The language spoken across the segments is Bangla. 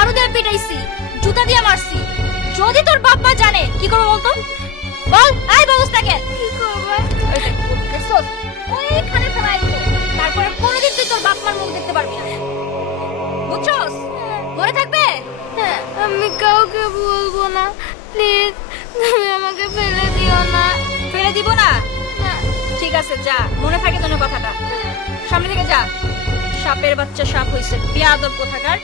ঝাড়ু দিয়ে পিটাইছি, জুতা দিয়ে মারছি। যদি তোর বাপ মা জানে কি করবো বলতো? বল, এই ব্যবস্থাকে কি করবে? ওইখানে ফেলাই দিত, তারপরে কোনোদিন তুই তোর বাপ মার মুখ দেখতে পারবি না, বুঝছস? মনে থাকবে? আমি কাউকে বলবো না, প্লিজ তুমি আমাকে ফেলে দিও না। ফেলে দিব না? ঠিক আছে, যা, মনে থাকে যেন কথাটা। সামনে থেকে যা, সাপের বাচ্চা সাপ হইছে, বেয়াদব কোথাকার।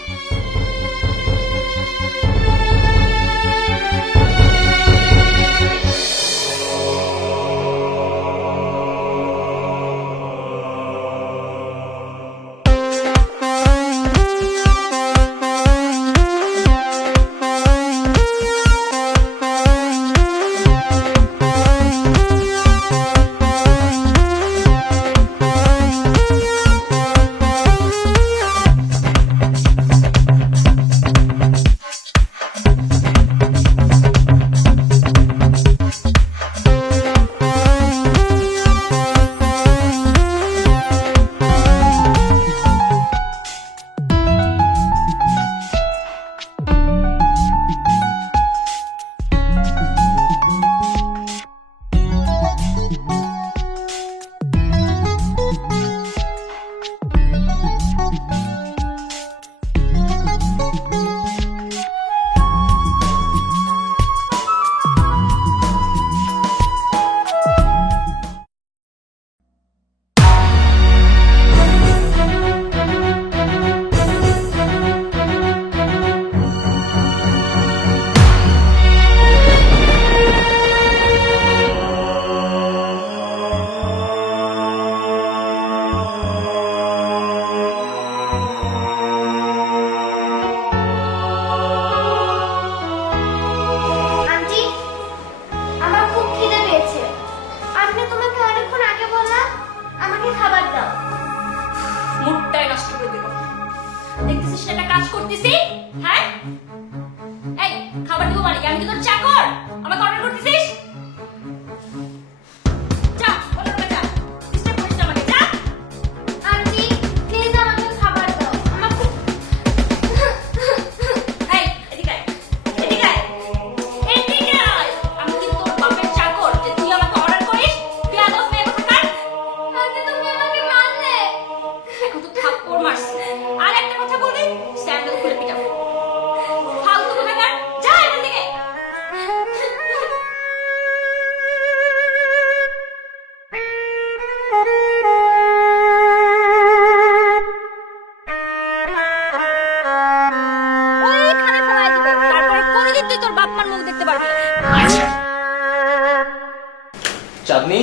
চাঁদনি,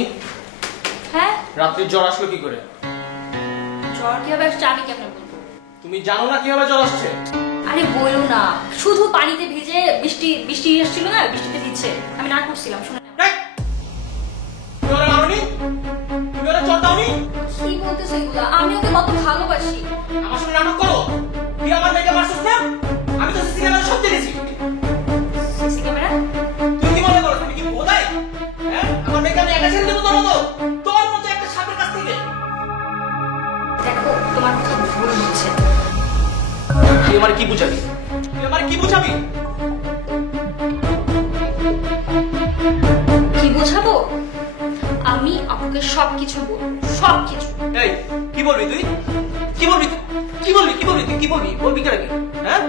হ্যাঁ রাত্রি জ্বর আসলো কি করে? জ্বর কিভাবে আসছে আমি কেমনে বলবো? তুমি জানো না কিভাবে জ্বর আসছে? আরে বলো না, শুধু পানিতে ভিজে, বৃষ্টি বৃষ্টি আসছিল না, বৃষ্টিতে ভিজছে, আমি না করছিলাম। শুনে তুমি ওরা মারোনি? তুমি ওরা জ্বর দাওনি? কি বলতেছো এগুলো? আমি ওকে কত ভালোবাসি। আমার সঙ্গে নাটক করো? তুই আমার মেয়েকে মারছিস না? আমি তো সিসি ক্যামেরা সব দেখেছি। CC camera? তুই কি মনে করো তুমি কি বোধাই? হ্যাঁ, আমার মেয়েকে আমি একা ছেড়ে দেবো তোর মতো একটা সাপের কাছ থেকে? দেখো, তোমার কথা ভুল হচ্ছে। তুই আমার কি বুঝাবি? তুই আমার কি বুঝাবি? কি বোঝাবো? আমি আপনাকে সবকিছু বলবো, সবকিছু। এই কি বলবি তুই? কি বলবি? কি বলবি? কি বলবি? তুই কি বলবি? বলবি কেন? হ্যাঁ,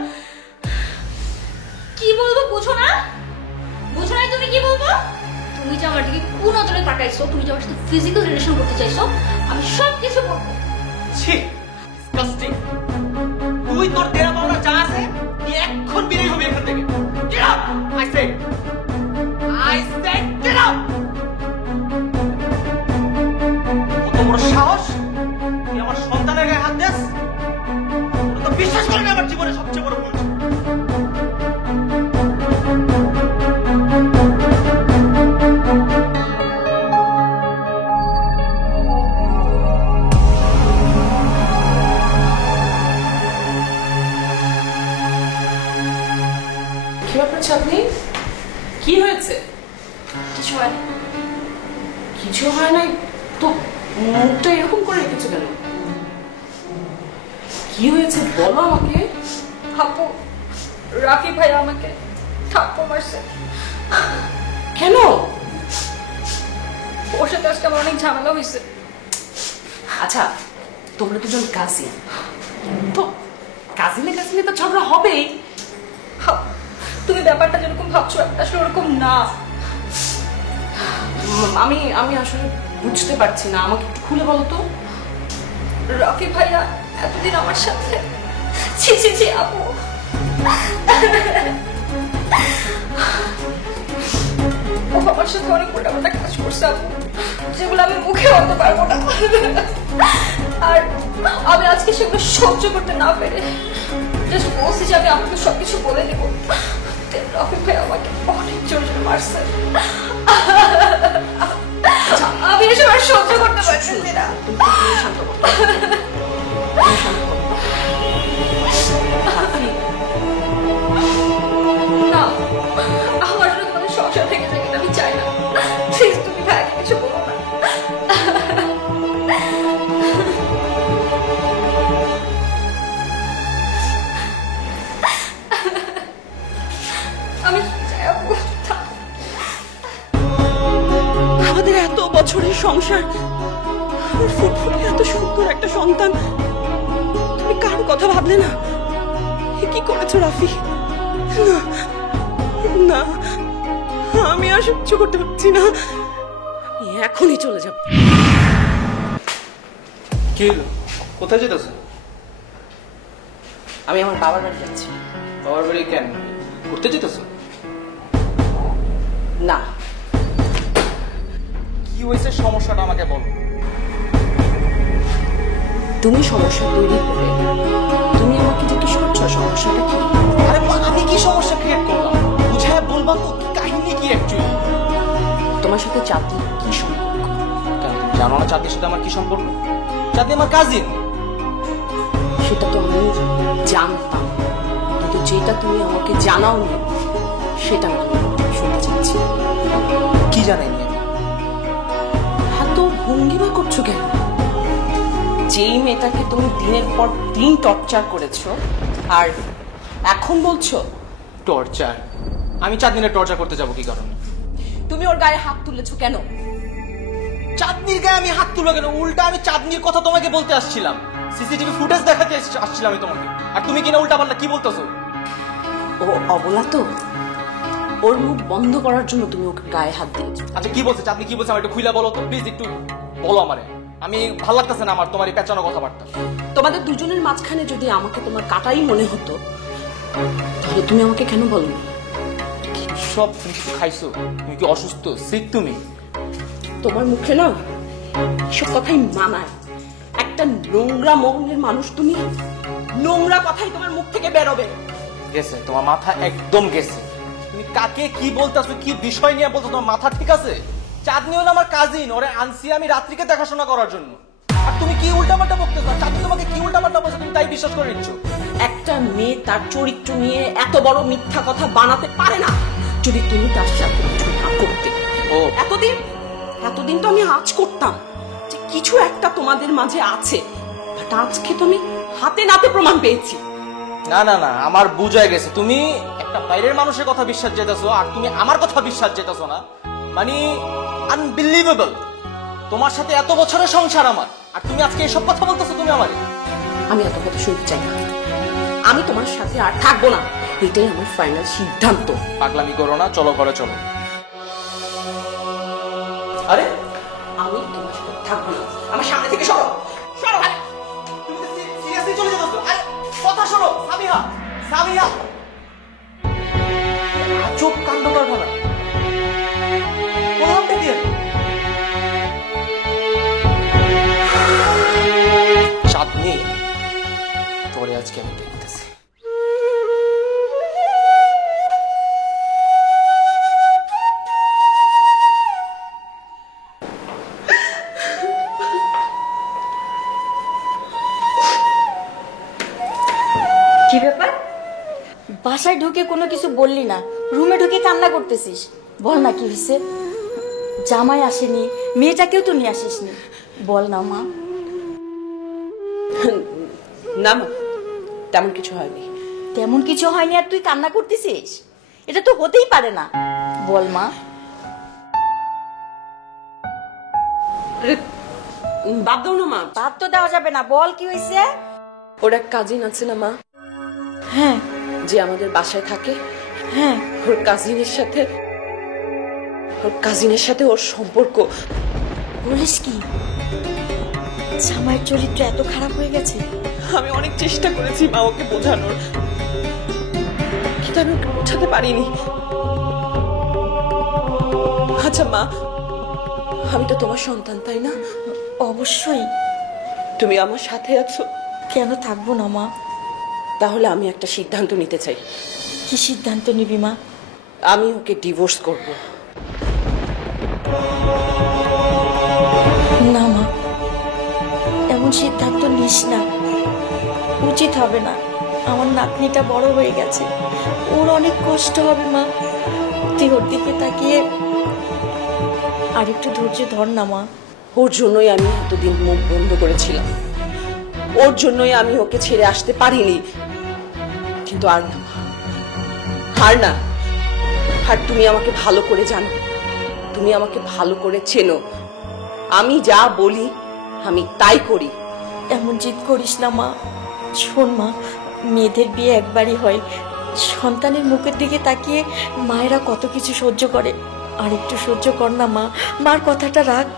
কি বলবো বুঝো না? বুঝো না তুমি কি বলবো? তুমি যে আমার দিকে কোন নজরে তাকাইছো, তুমি যে আমার সাথে ফিজিক্যাল রিলেশন করতে চাইছো, আমি সবকিছু বলবো। ছি, ডিসকাস্টিং। তুই তোর দেয়া পাওনা যা আছে তুই এখন বেরিয়ে হবি এখান থেকে। Get out, I said get out. কত বড় সাহস তুই আমার সন্তানের গায়ে হাত দিস? তোর তো বিশ্বাস করিনি আমার জীবনে সবচেয়ে বড় ভুল। আপনি কি হয়েছে? কিছু হয় না। কিছু হয় নাই তো মুখটা এরকম করে রেখেছো কেন? কি হয়েছে বলো আমাকে। আপু, রাফি ভাই আমাকে থাপ্পড় মারছে। কেন? ওর সাথে আজকে আমার অনেক ঝামেলা হয়েছে। আচ্ছা, তোমরা দুজন কাজিন, তো কাজিনে কাজিনে তো ঝগড়া হবেই। তুমি ব্যাপারটা যেরকম ভাবছো আসলে ওরকম না। আমি আমি আসলে বুঝতে পারছি না, আমাকে একটু খুলে বলো তো। রাফি ভাইয়া এতদিন আমার সাথে ছি ছি ছি আপু, ও আমার সাথে অনেক মোটামোটা কাজ করছে আপু, যেগুলো আমি মুখে বলতে পারবো না। আর আমি আজকে সেগুলো সহ্য করতে না পেরে জাস্ট বলছি যে আমি আপনাকে সবকিছু বলে দেব। রাফি ভাই আমাকে অনেক জোর জোর মারছে, আমি এসব আর সহ্য করতে পারছি না। তুমি শান্ত হও। না, আমার জন্য তোমাদের সংসার থেকে যেতে আমি চাই না। প্লিজ তুমি ভাইকে কিছু বলো না। আমি চাই আপু, আমাদের এত বছরের সংসার, আমার ফুটফুটে এত সুন্দর একটা সন্তান, তুমি কার কথা ভাবলে না? এ কি করেছো রাফি? না না, আমি আর সহ্য করতে পারছি না, আমি এখনই চলে যাব। কি হলো? কোথায় যেতেছ? আমি আমার বাবার বাড়ি যাচ্ছি। বাবার বাড়ি কেন? ঘুরতে যেতেছ? না। কি হয়েছে সমস্যাটা আমাকে বলো। তুমি সমস্যা তৈরি করে তুমি আমাকে জিজ্ঞেস করছো সমস্যাটা কি? আরে আমি কি সমস্যা ক্রিয়েট করলাম? বুঝায় বলবা তো, কাহিনী কি অ্যাকচুয়ালি? তোমার সাথে চাঁদনি কি সম্পর্ক? কেন তুমি জানো না চাঁদনির সাথে আমার কি সম্পর্ক? চাঁদনি আমার কাজিন। সেটা তো আমি জানতাম, কিন্তু যেটা তুমি আমাকে জানাওনি সেটা আমি তোমার থেকে শুনতে চাচ্ছি। কি জানাইনি আমি? এত ভঙ্গিমা করছো কেন? যেই মেয়েটাকে তুমি দিনের পর দিন টর্চার করেছো আর এখন বলছো টর্চার? আমি চাঁদনির টর্চার করতে যাবো কি কারণে? তুমি ওর গায়ে হাত তুলেছো কেন? চাঁদনির গায়ে আমি হাত তুলবো কেন? উল্টা আমি চাঁদনির কথা তোমাকে বলতে আসছিলাম, সিসিটিভি ফুটেজ দেখাতে আসছিলাম আমি তোমাকে, আর তুমি কিনা উল্টা পাল্টা কি বলতেছো? ও অবলা তো, ওর মুখ বন্ধ করার জন্য তুমি ওকে গায়ে হাত দিয়েছো। আচ্ছা কি বলছে চাঁদনি, কি বলছে আমার একটু খুইলা বলো তো প্লিজ, একটু বলো আমারে। আমি ভালো লাগতেছে না আমার তোমার এই পেঁচানো কথাবার্তা। তোমাদের দুজনের মাঝখানে যদি আমাকে তোমার কাটাই মনে হতো তাহলে তুমি আমাকে কেন বলনি? সব তুমি কিছু খাইছো? তুমি কি অসুস্থ, সিক তুমি? তোমার মুখে না এসব কথাই মানায়। একটা নোংরা মনের মানুষ তুমি, নোংরা কথাই তোমার মুখ থেকে বেরোবে। গেছে তোমার মাথা একদম গেছে। তুমি কাকে কি বলতেছো, কি বিষয় নিয়ে বলছো? তোমার মাথা ঠিক আছে? চাঁদনি হলো আমার কাজিন, ওরে আনছি আমি রাত্রিকে দেখাশোনা করার জন্য, আর তুমি কি উল্টাপাল্টা বকতেছো? চাঁদনি তোমাকে কি উল্টাপাল্টা বলছো তুমি তাই বিশ্বাস করে নিচ্ছ? একটা মেয়ে তার চরিত্র নিয়ে এত বড় মিথ্যা কথা বানাতে পারে না। যদি তুমি তার সাথে কিছু না করতে, ও এতদিন তো আমি আজ করতাম যে কিছু একটা তোমাদের মাঝে আছে, বাট আজকে তো আমি হাতে নাতে প্রমাণ পেয়েছি। না না না, আমার বুঝায় গেছে তুমি একটা বাইরের মানুষের কথা বিশ্বাস যেতেছো আর তুমি আমার কথা বিশ্বাস যেতেছো না, মানে আনবিলিভেবল। তোমার সাথে এত বছরের সংসার আমার, আর তুমি আজকে এসব কথা বলতেছো তুমি আমারে? আমি এত কথা শুনতে চাই না, আমি তোমার সাথে আর থাকবো না, এটাই আমার ফাইনাল সিদ্ধান্ত। পাগলামি করো না, চলো ঘরে চলো। আরে আমি তোমার সাথে থাকবো না, আমার সামনে থেকে সরো সরো। তুমি তো সিরিয়াসলি চলে যেতেছো? আরে কথা শোনো সামিহা, সামিহা চোখ কাণ্ড কারখানা বললামটা কি? চাঁদনি তোরে আজকে আমি দেখতেছি। কি ব্যাপার? বাসায় ঢুকে কোনো কিছু বললি না, রুমে ঢুকে কান্না করতেছিস। বল না কি হয়েছে? জামাই আসেনি, মেয়েটাকেও তো নিয়ে আসিসনি, বল না মা। না মা, তেমন কিছু হয়নি। তেমন কিছু হয়নি আর তুই কান্না করতেছিস? এটা তো হতেই পারে না। বল মা। বাদ দাও না মা। বাদ তো দেওয়া যাবে না, বল কি হয়েছে? ওর এক কাজিন আছে না মা, হ্যাঁ যে আমাদের বাসায় থাকে। হ্যাঁ। ওর কাজিনের সাথে ওর সম্পর্ক। বলিস কি? জামাইয়ের চরিত্র এত খারাপ হয়ে গেছে? আমি অনেক চেষ্টা করেছি মা ওকে বোঝানোর, কিন্তু আমি ওকে বোঝাতে পারিনি। আচ্ছা মা, আমি তো তোমার সন্তান, তাই না? অবশ্যই। তুমি আমার সাথে আছো। কেন থাকবো না মা? তাহলে আমি একটা সিদ্ধান্ত নিতে চাই। কি সিদ্ধান্ত নিবি মা? আমি ওকে ডিভোর্স করব। না মা, এমন সিদ্ধান্ত নিস না, উচিত হবে না। আমার নাতনিটা বড় হয়ে গেছে, ওর অনেক কষ্ট হবে মা। তুই ওর দিকে তাকিয়ে আর একটু ধৈর্য ধর না মা। ওর জন্যই আমি এতদিন মুখ বন্ধ করেছিলাম, ওর জন্যই আমি ওকে ছেড়ে আসতে পারিনি। কিন্তু আর না, আর না। আর তুমি আমাকে ভালো করে জানো, তুমি আমাকে ভালো করে চেনো। আমি যা বলি আমি তাই করি। এমন জিদ করিস না মা। শোন মা, মেয়েদের বিয়ে একবারই হয়। সন্তানের মুখের দিকে তাকিয়ে মায়েরা কত কিছু সহ্য করে, আর একটু সহ্য কর না মা। মার কথাটা রাখ।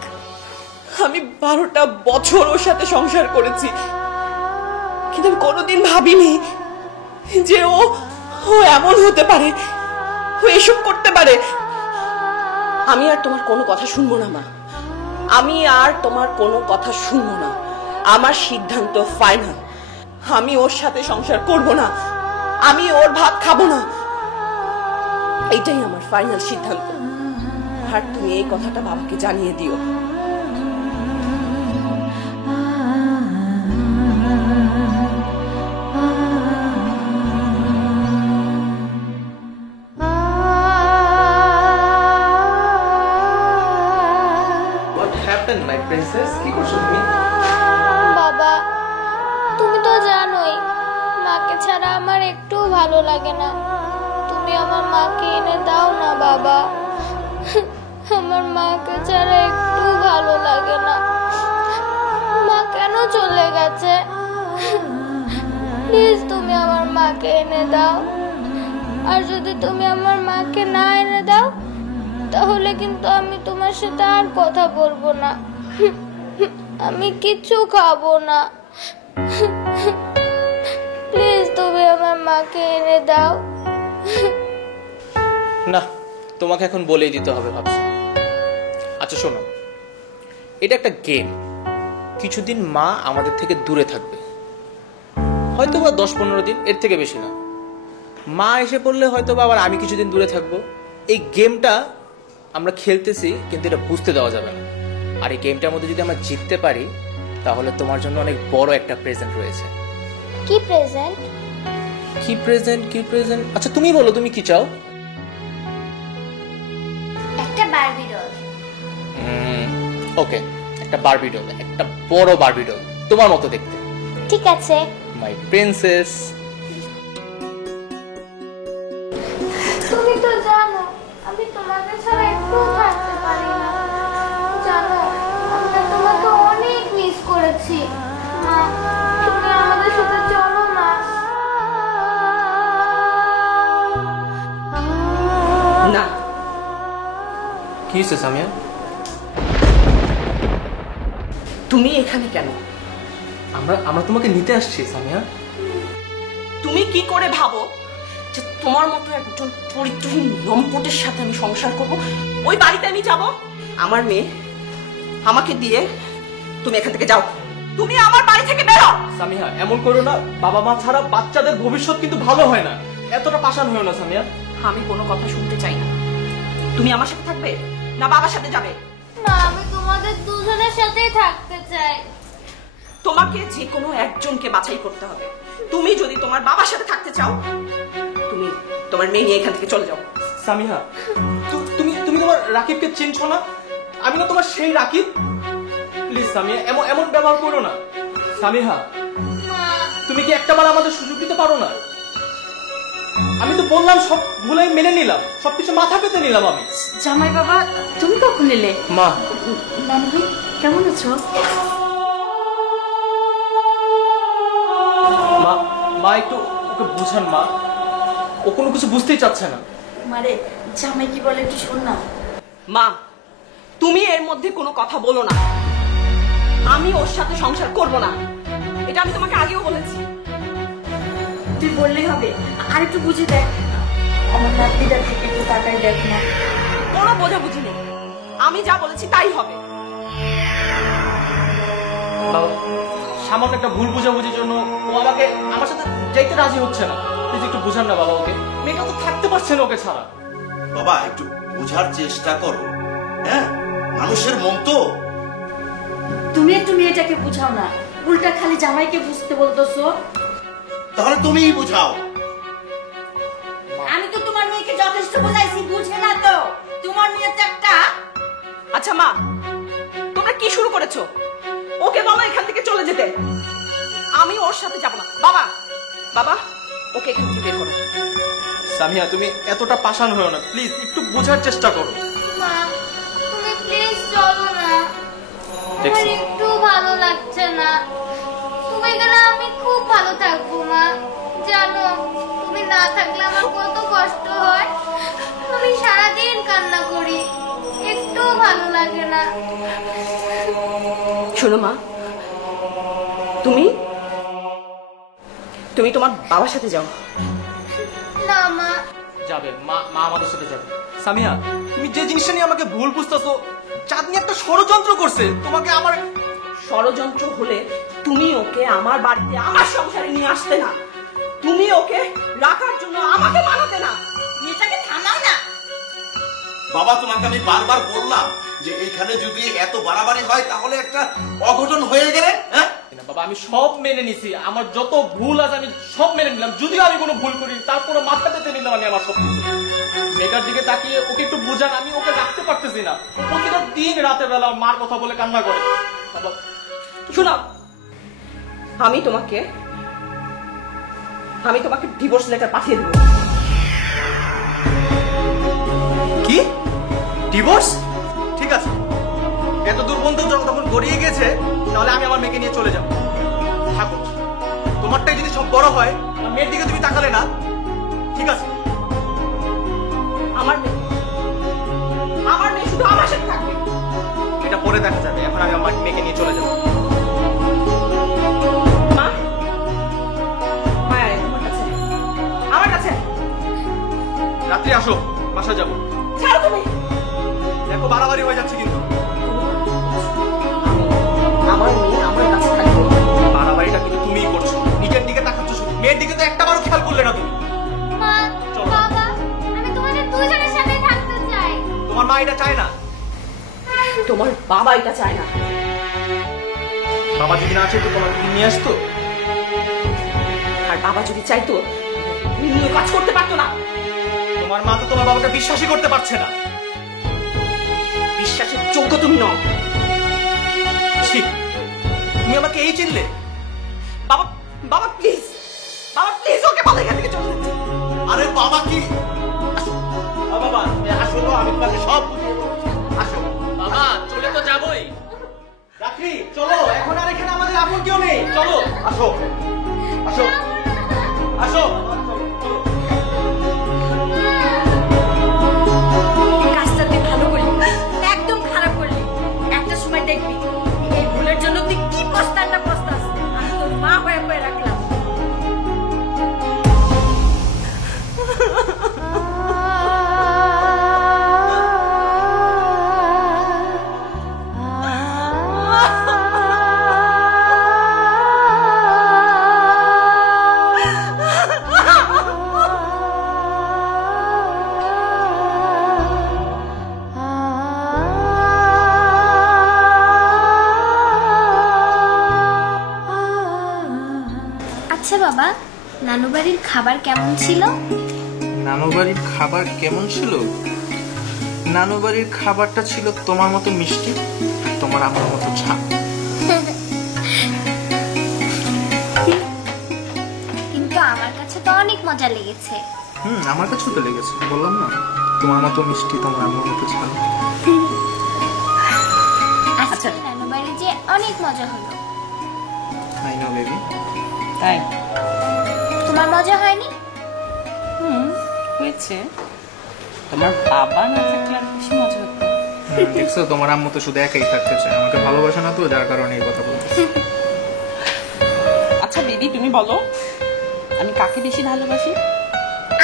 আমি 12টা বছর ওর সাথে সংসার করেছি, কিন্তু আমি কোনোদিন ভাবিনি যে ও এমন হতে পারে, ও এসব করতে পারে। আমি আর তোমার কোনো কথা শুনবো না মা, আমি আর তোমার কোনো কথা শুনবো না। আমার সিদ্ধান্ত ফাইনাল। আমি ওর সাথে সংসার করব না, আমি ওর ভাত খাবো না, এটাই আমার ফাইনাল সিদ্ধান্ত। আর তুমি এই কথাটা বাবাকে জানিয়ে দিও। মাই প্রিন্সেস, কি করছো তুমি? বাবা, তুমি তো জানোই মাকে ছাড়া আমার একটু ভালো লাগে না। তুমি আমার মাকে এনে দাও না বাবা, আমার মাকে ছাড়া একটু ভালো লাগে না। মা কেন চলে গেছে? প্লিজ তুমি আমার মাকে এনে দাও। আর যদি তুমি আমার মাকে না এনে দাও, তাহলে কিন্তু আমি তোমার সাথে আর কথা বলবো না, আমি কিচ্ছু খাবো না। প্লিজ তুমি আমার মাকে এনে দাও। না, তোমাকে এখন বলেই দিতে হবে ভাবছি। আচ্ছা শোনো, এটা একটা গেম। কিছুদিন মা আমাদের থেকে দূরে থাকবে, হয়তো বা 10-15 দিন, এর থেকে বেশি না। মা এসে পড়লে হয়তো বা আবার আমি কিছুদিন দূরে থাকবো। এই গেমটা আমরা খেলতেছি, কিন্তু এটা বুঝতে দেওয়া যাবে না। আর এই গেমটার মধ্যে যদি আমরা জিততে পারি, তাহলে তোমার জন্য অনেক বড় একটা প্রেজেন্ট রয়েছে। কি প্রেজেন্ট? কি প্রেজেন্ট? কি প্রেজেন্ট? আচ্ছা তুমি বলো, তুমি কি চাও? একটা বারবি ডল। ওকে, একটা বারবি ডল, একটা বড় বারবি ডল, তোমার মতো দেখতে। ঠিক আছে। My princess. তুমি তো জানো আমি তোমাকে ছাড়া একটু থাকতে পারি না। জানো আমরা তোমাকে অনেক মিস করেছি। মা, তুমি আমাদের সাথে চলো না। না। কি হয়েছে সামিয়া? তুমি এখানে কেন? আমরা তোমাকে নিতে আসছি সামিয়া। তুমি কি করে ভাবো যে তোমার মতো একজন চরিত্রহীন লম্পটের সাথে আমি সংসার করব? ওই বাড়িতে আমি যাব? আমার মেয়ে আমাকে দিয়ে তুমি এখান থেকে যাও, তুমি আমার বাড়ি থেকে বেরো। সামিয়া এমন করো না, বাবা মা ছাড়া বাচ্চাদের ভবিষ্যৎ কিন্তু ভালো হয় না। এতটা পাষাণ হয়েও না সামিয়া। আমি কোনো কথা শুনতে চাই না। তুমি আমার সাথে থাকবে না বাবার সাথে যাবে? না, আমি তোমাদের দুজনের সাথেই থাকতে চাই। তোমাকে যে কোনো একজনকে বাছাই করতে হবে। তুমি যদি তোমার বাবার সাথে থাকতে চাও, তুমি তোমার মেয়ে নিয়ে এখান থেকে চলে যাও। সামিহা, তুমি তোমার রাকিবকে চিনছো না? আমি না তোমার সেই রাকিব। প্লিজ সামিয়া, এমন ব্যবহার করো না। সামিহা, তুমি কি একটাবার আমাদের সুযোগ দিতে পারো না? আমি তো বললাম সব ভুলাই মেনে নিলাম, সবকিছু মাথা পেতে নিলাম আমি। জামাই বাবা তুমি কখন এলে? মা, নানু ভাই কেমন আছো? মা, মা একটু ওকে বুঝান মা, ও কোনো কিছু বুঝতেই চাচ্ছে না। মারে জামাই কি বলে একটু শোন না। মা, তুমি এর মধ্যে কোনো কথা বলো না। আমি ওর সাথে সংসার করব না, এটা আমি তোমাকে আগেও বলেছি। তুই বললেই হবে, আর একটু বুঝে দেখ। আমার নাতিটার দিকে একটু তাকাই দেখ না। কোনো বোঝাবুঝি নেই, আমি যা বলেছি তাই হবে। বাবা, সামান্য একটা ভুল বুঝাবুঝির জন্য ও আমাকে আমার সাথে যাইতে রাজি হচ্ছে না। প্লিজ একটু বুঝান না বাবা ওকে, মেয়েটা তো থাকতে পারছে না ওকে ছাড়া। বাবা একটু বোঝার চেষ্টা করো, হ্যাঁ মানুষের মন তো। তুমি একটু মেয়েটাকে বুঝাও না, উল্টা খালি জামাইকে বুঝতে বলতেছো। তাহলে তুমিই বুঝাও। আমি তো তোমার মেয়েকে যথেষ্ট বোঝাইছি, বুঝে না তো। তোমার মেয়ে তো একটা। আচ্ছা মা, তোমরা কি শুরু করেছো? ওকে বলো এখান থেকে চলে যেতে, আমি ওর সাথে যাব না। বাবা, বাবা ওকে এখান থেকে বের করো। সামিয়া, তুমি এতটা পাষাণ হয়েও না, প্লিজ একটু বোঝার চেষ্টা করো। মা তুমি প্লিজ চলো না, আমার একটু ভালো লাগছে না। তুমি গেলে আমি খুব ভালো থাকবো মা। জানো তুমি না থাকলে আমার কত কষ্ট হয়, আমি সারাদিন কান্না করি, একটু ভালো লাগে না। শোনো মা, তুমি তুমি তোমার বাবার সাথে যাও। না মা, যাবে মা, মা আমাদের সাথে যাবে। সামিয়া, তুমি যে জিনিসটা নিয়ে আমাকে ভুল বুঝতেছো, চাঁদনি একটা ষড়যন্ত্র করছে তোমাকে আমার। ষড়যন্ত্র হলে তুমি ওকে আমার বাড়িতে আমার সংসারে নিয়ে আসতে না, তুমি ওকে রাখার জন্য আমাকে মানাতে না। মেয়েটাকে থামাও না। বাবা তোমাকে আমি বারবার বললাম যে এইখানে যদি এত বাড়াবাড়ি হয় তাহলে একটা অঘটন হয়ে গেলে, হ্যাঁ না বাবা, আমি সব মেনে নিছি, আমার যত ভুল আছে আমি সব মেনে নিলাম। যদিও আমি কোনো ভুল করি, তারপরে মাথা পেতে নিলাম আমি আমার সব কিছু। মেয়েটার দিকে তাকিয়ে ওকে একটু বুঝান, আমি ওকে রাখতে পারতেছি না। প্রতিটা দিন রাতের বেলা মার কথা বলে কান্না করে। বাবা শোনো, আমি তোমাকে ডিভোর্স লেটার পাঠিয়ে দেবো। কি ডিভোর্স? ঠিক আছে, এত দূর পর্যন্ত যখন গড়িয়ে গেছে, তাহলে আমি আমার মেয়েকে নিয়ে চলে যাব। থাকো, তোমারটাই যদি সব বড় হয়, আমার মেয়ের দিকে তুমি তাকালে না। ঠিক আছে, আমার মেয়ে শুধু আমার সাথে থাকবে। এটা পরে দেখা যাবে, এখন আমি আমার মেয়েকে নিয়ে চলে যাব। মা, মায়া আমার কাছে রাত্রি আসো, বাসা যাবো। ছাড়ো তুমি। দেখো বাড়াবাড়ি হয়ে যাচ্ছে কিন্তু। আমার মেয়ে আমার কাছে থাকবে। বাড়াবাড়িটা কিন্তু তুমিই করছো, নিজের দিকে তাকাচ্ছ শুধু, মেয়ের দিকে তো একটাবারও খেয়াল করলে না তুমি। মা, চলো। বাবা, আমি তোমাদের দুজনের সাথে থাকতে চাই। তোমার মা এটা চায় না। তোমার বাবা এটা চায় না। বাবা যদি না চাইতো তোমাকে কি নিয়ে আসতো? আর বাবা যদি চাইতো নিয়ে কাজ করতে পারতো না। তোমার মা তো তোমার বাবাকে বিশ্বাসই করতে পারছে না। বিশ্বাসের যোগ্য তুমি নও। ছি, তুমি আমাকে এই চিনলে? বাবা, বাবা প্লিজ, বাবা প্লিজ ওকে বলে এখান থেকে চলে যেতে। আরে বাবা কি বাবা আসো তো, আমি তোমাকে সব বুঝিয়ে দেবো। আসো বাবা, চলে তো যাবোই। রাত্রি চলো, এখন আর এখানে আমাদের আপন কেউ নেই। চলো, আসো আসো আসো। কাজটা তুই ভালো করলি, একদম খারাপ করলি। একটা সময় দেখবি এই ভুলের জন্য তুই কি পস্তাস না পস্তাস। আমি তোর মা হয়ে হয়ে রাখলাম। আচ্ছা বাবা, নানু বাড়ির খাবার কেমন ছিল? নানু বাড়ির খাবার কেমন ছিল? নানু বাড়ির খাবারটা ছিল তোমার মতো মিষ্টি, তোমার আমার মতো ঝাল। কিন্তু আমার কাছে তো অনেক মজা লেগেছে। আমার কাছেও তো লেগেছে, বললাম না তোমার মতো মিষ্টি, তোমার আমার মতো ঝাল। আচ্ছা নানু বাড়ি যে অনেক মজা হলো। I know baby. তাই তোমার মজা হয়নি? হয়েছে, তোমার বাবা না থাকলে আর বেশি মজা হতো। দেখছো, তোমার আম্মু তো শুধু একাই থাকতে চায়, আমাকে ভালোবাসে না তো, যার কারণে এই কথা বলতেছে। আচ্ছা বেবি, তুমি বলো আমি কাকে বেশি ভালোবাসি?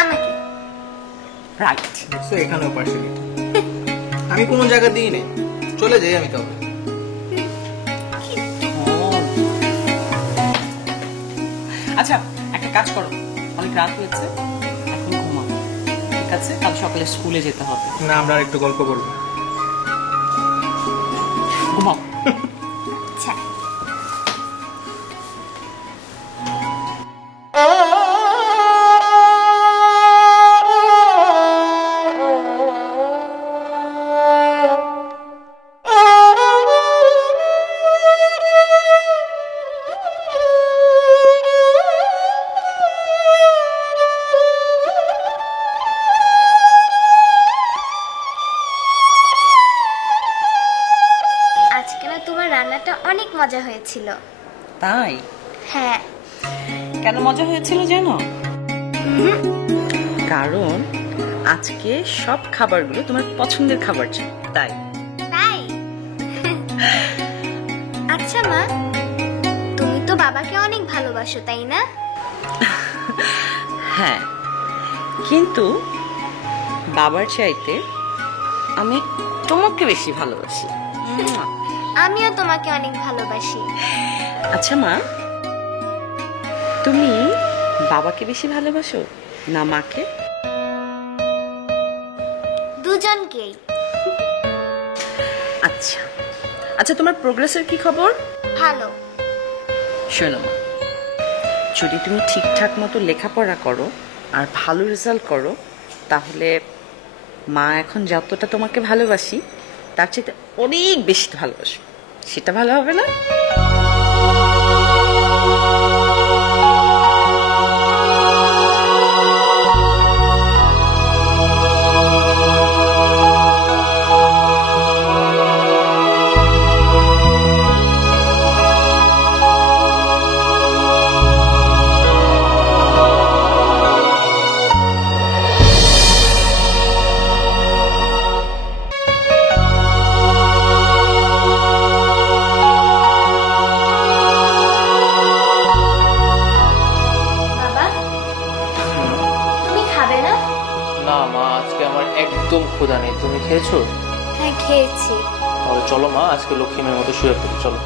আমাকে। রাইট। দেখছো, এখানেও পার্সিয়ালিটি। আমি কোনো জায়গা দিই নেই, চলে যাই আমি তবে। আচ্ছা একটা কাজ করো, অনেক রাত হয়েছে, এখন ঘুমাও, ঠিক আছে? কাল সকালে স্কুলে যেতে হবে। না, আমরা আর একটু গল্প করবো। ঘুমাও। আচ্ছা। আজকে না তোমার রান্নাটা অনেক মজা হয়েছিল। তাই? হ্যাঁ। কেন মজা হয়েছিল জানো? কারণ আজকে সব খাবারগুলো তোমার পছন্দের খাবার ছিল, তাই। তাই? আচ্ছা মা, তুমি তো বাবাকে অনেক ভালোবাসো, তাই না? হ্যাঁ, কিন্তু বাবার চাইতে আমি তোমাকে বেশি ভালোবাসি। আমিও তোমাকে অনেক ভালোবাসি। আচ্ছা মা, তুমি বাবাকে বেশি ভালোবাসো না মাকে? দুজনকেই। আচ্ছা আচ্ছা, তোমার প্রোগ্রেসের কি খবর? ভালো। শোনো মা, যদি তুমি ঠিকঠাক মতো লেখাপড়া করো আর ভালো রেজাল্ট করো, তাহলে মা এখন যতটা তোমাকে ভালোবাসি তার চেয়ে অনেক বেশি ভালোবাসো। সেটা ভালো হবে না? বাবা, তুমি খাবে না? না মা, আজকে আমার একদম ক্ষুধা নেই। তুমি খেয়েছো? হ্যাঁ খেয়েছি। তাহলে চলো মা, আজকে লক্ষ্মীমের মতো শুয়ে পড়ি, চলো।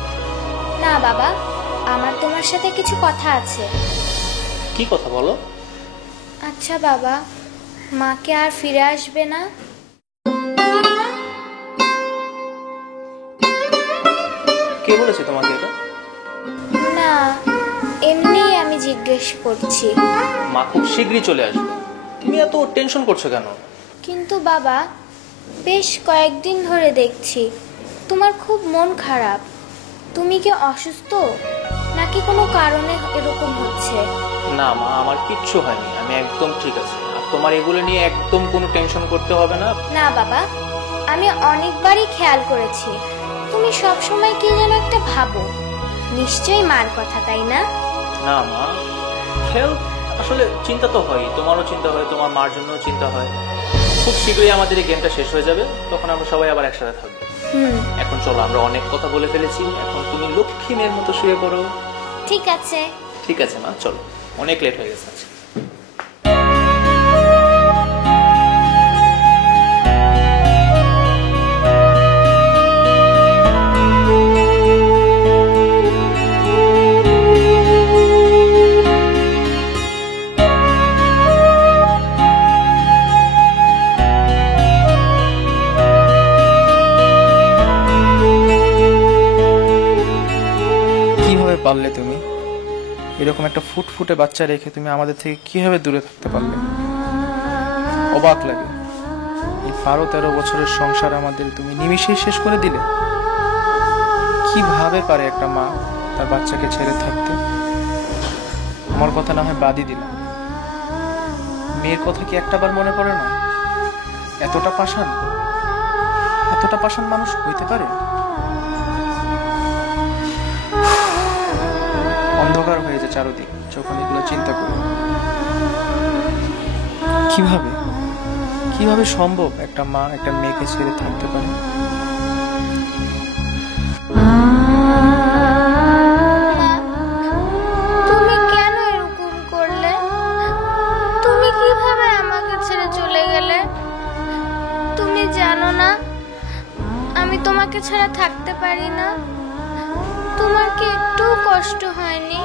না বাবা, আমার তোমার সাথে কিছু কথা আছে। কি কথা বলো? আচ্ছা বাবা, মাকে আর ফিরে আসবে না? কে বলেছে তোমাকে এটা? না, এমনিই আমি জিজ্ঞেস করছি। মা খুব শীঘ্রই চলে আসবে, তুমি এত টেনশন করছো কেন? কিন্তু বাবা, বেশ কয়েকদিন ধরে দেখছি তোমার খুব মন খারাপ। তুমি কি অসুস্থ নাকি কোনো কারণে এরকম হচ্ছে? না মা, আমার কিচ্ছু হয়নি, আমি একদম ঠিক আছি। আর তোমার এগুলো নিয়ে একদম কোনো টেনশন করতে হবে না। না বাবা, আমি অনেকবারই খেয়াল করেছি তুমি সব সময় কি যেন একটা ভাবো। নিশ্চয়ই মার কথা, তাই না? না মা, হেলথ আসলে চিন্তা তো হয়, তোমারও চিন্তা হয়, তোমার মার জন্যও চিন্তা হয়। খুব শীঘ্রই আমাদের এই গেমটা শেষ হয়ে যাবে, তখন আমরা সবাই আবার একসাথে থাকবো। এখন চলো, আমরা অনেক কথা বলে ফেলেছি, এখন তুমি লক্ষ্মী মেয়ের মতো শুয়ে পড়ো। ঠিক আছে। ঠিক আছে মা, চলো, অনেক লেট হয়ে গেছে আজকে। কিভাবে পারলে তুমি এরকম একটা ফুটফুটে বাচ্চা রেখে তুমি আমাদের থেকে কিভাবে দূরে থাকতে পারলে? অবাক লাগে, এই 12-13 বছরের সংসার আমাদের তুমি নিমিষেই শেষ করে দিলে। কিভাবে পারে একটা মা তার বাচ্চাকে ছেড়ে থাকতে? আমার কথা না হয় বাদই দিলাম, মেয়ের কথা কি একটাবার মনে পড়ে না? এতটা পাষাণ মানুষ হইতে পারে? অন্ধকার হয়ে যায় চারদিক যখন এগুলো চিন্তা করি। কিভাবে সম্ভব একটা মা একটা মেয়েকে ছেড়ে থাকতে পারে? তুমি কেন এরকম করলে? তুমি কিভাবে আমাকে ছেড়ে চলে গেলে? তুমি জানো না আমি তোমাকে ছাড়া থাকতে পারি না? তোমার কি একটু কষ্ট হয়নি?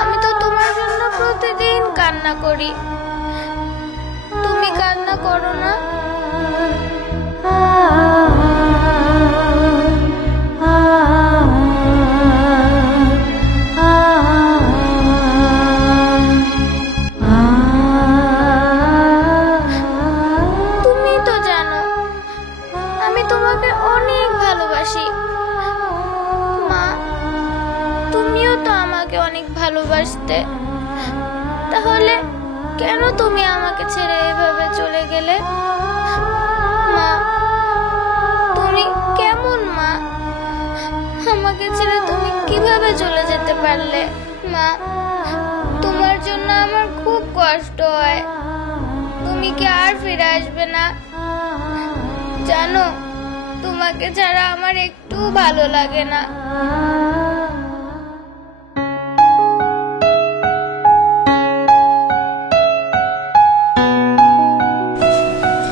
আমি তো তোমার জন্য প্রতিদিন কান্না করি। তুমি কান্না করো না? তুমি তো জানো আমি তোমাকে অনেক ভালোবাসি। মা, তুমিও তো আমাকে অনেক ভালোবাসতে, তাহলে কেন তুমি আমাকে ছেড়ে এভাবে চলে গেলে? মা, তুমি কেমন মা? আমাকে ছেড়ে তুমি কিভাবে চলে যেতে পারলে? মা, তোমার জন্য আমার খুব কষ্ট হয়। তুমি কি আর ফিরে আসবে না? জানো তোমাকে ছাড়া আমার একটু ভালো লাগে না।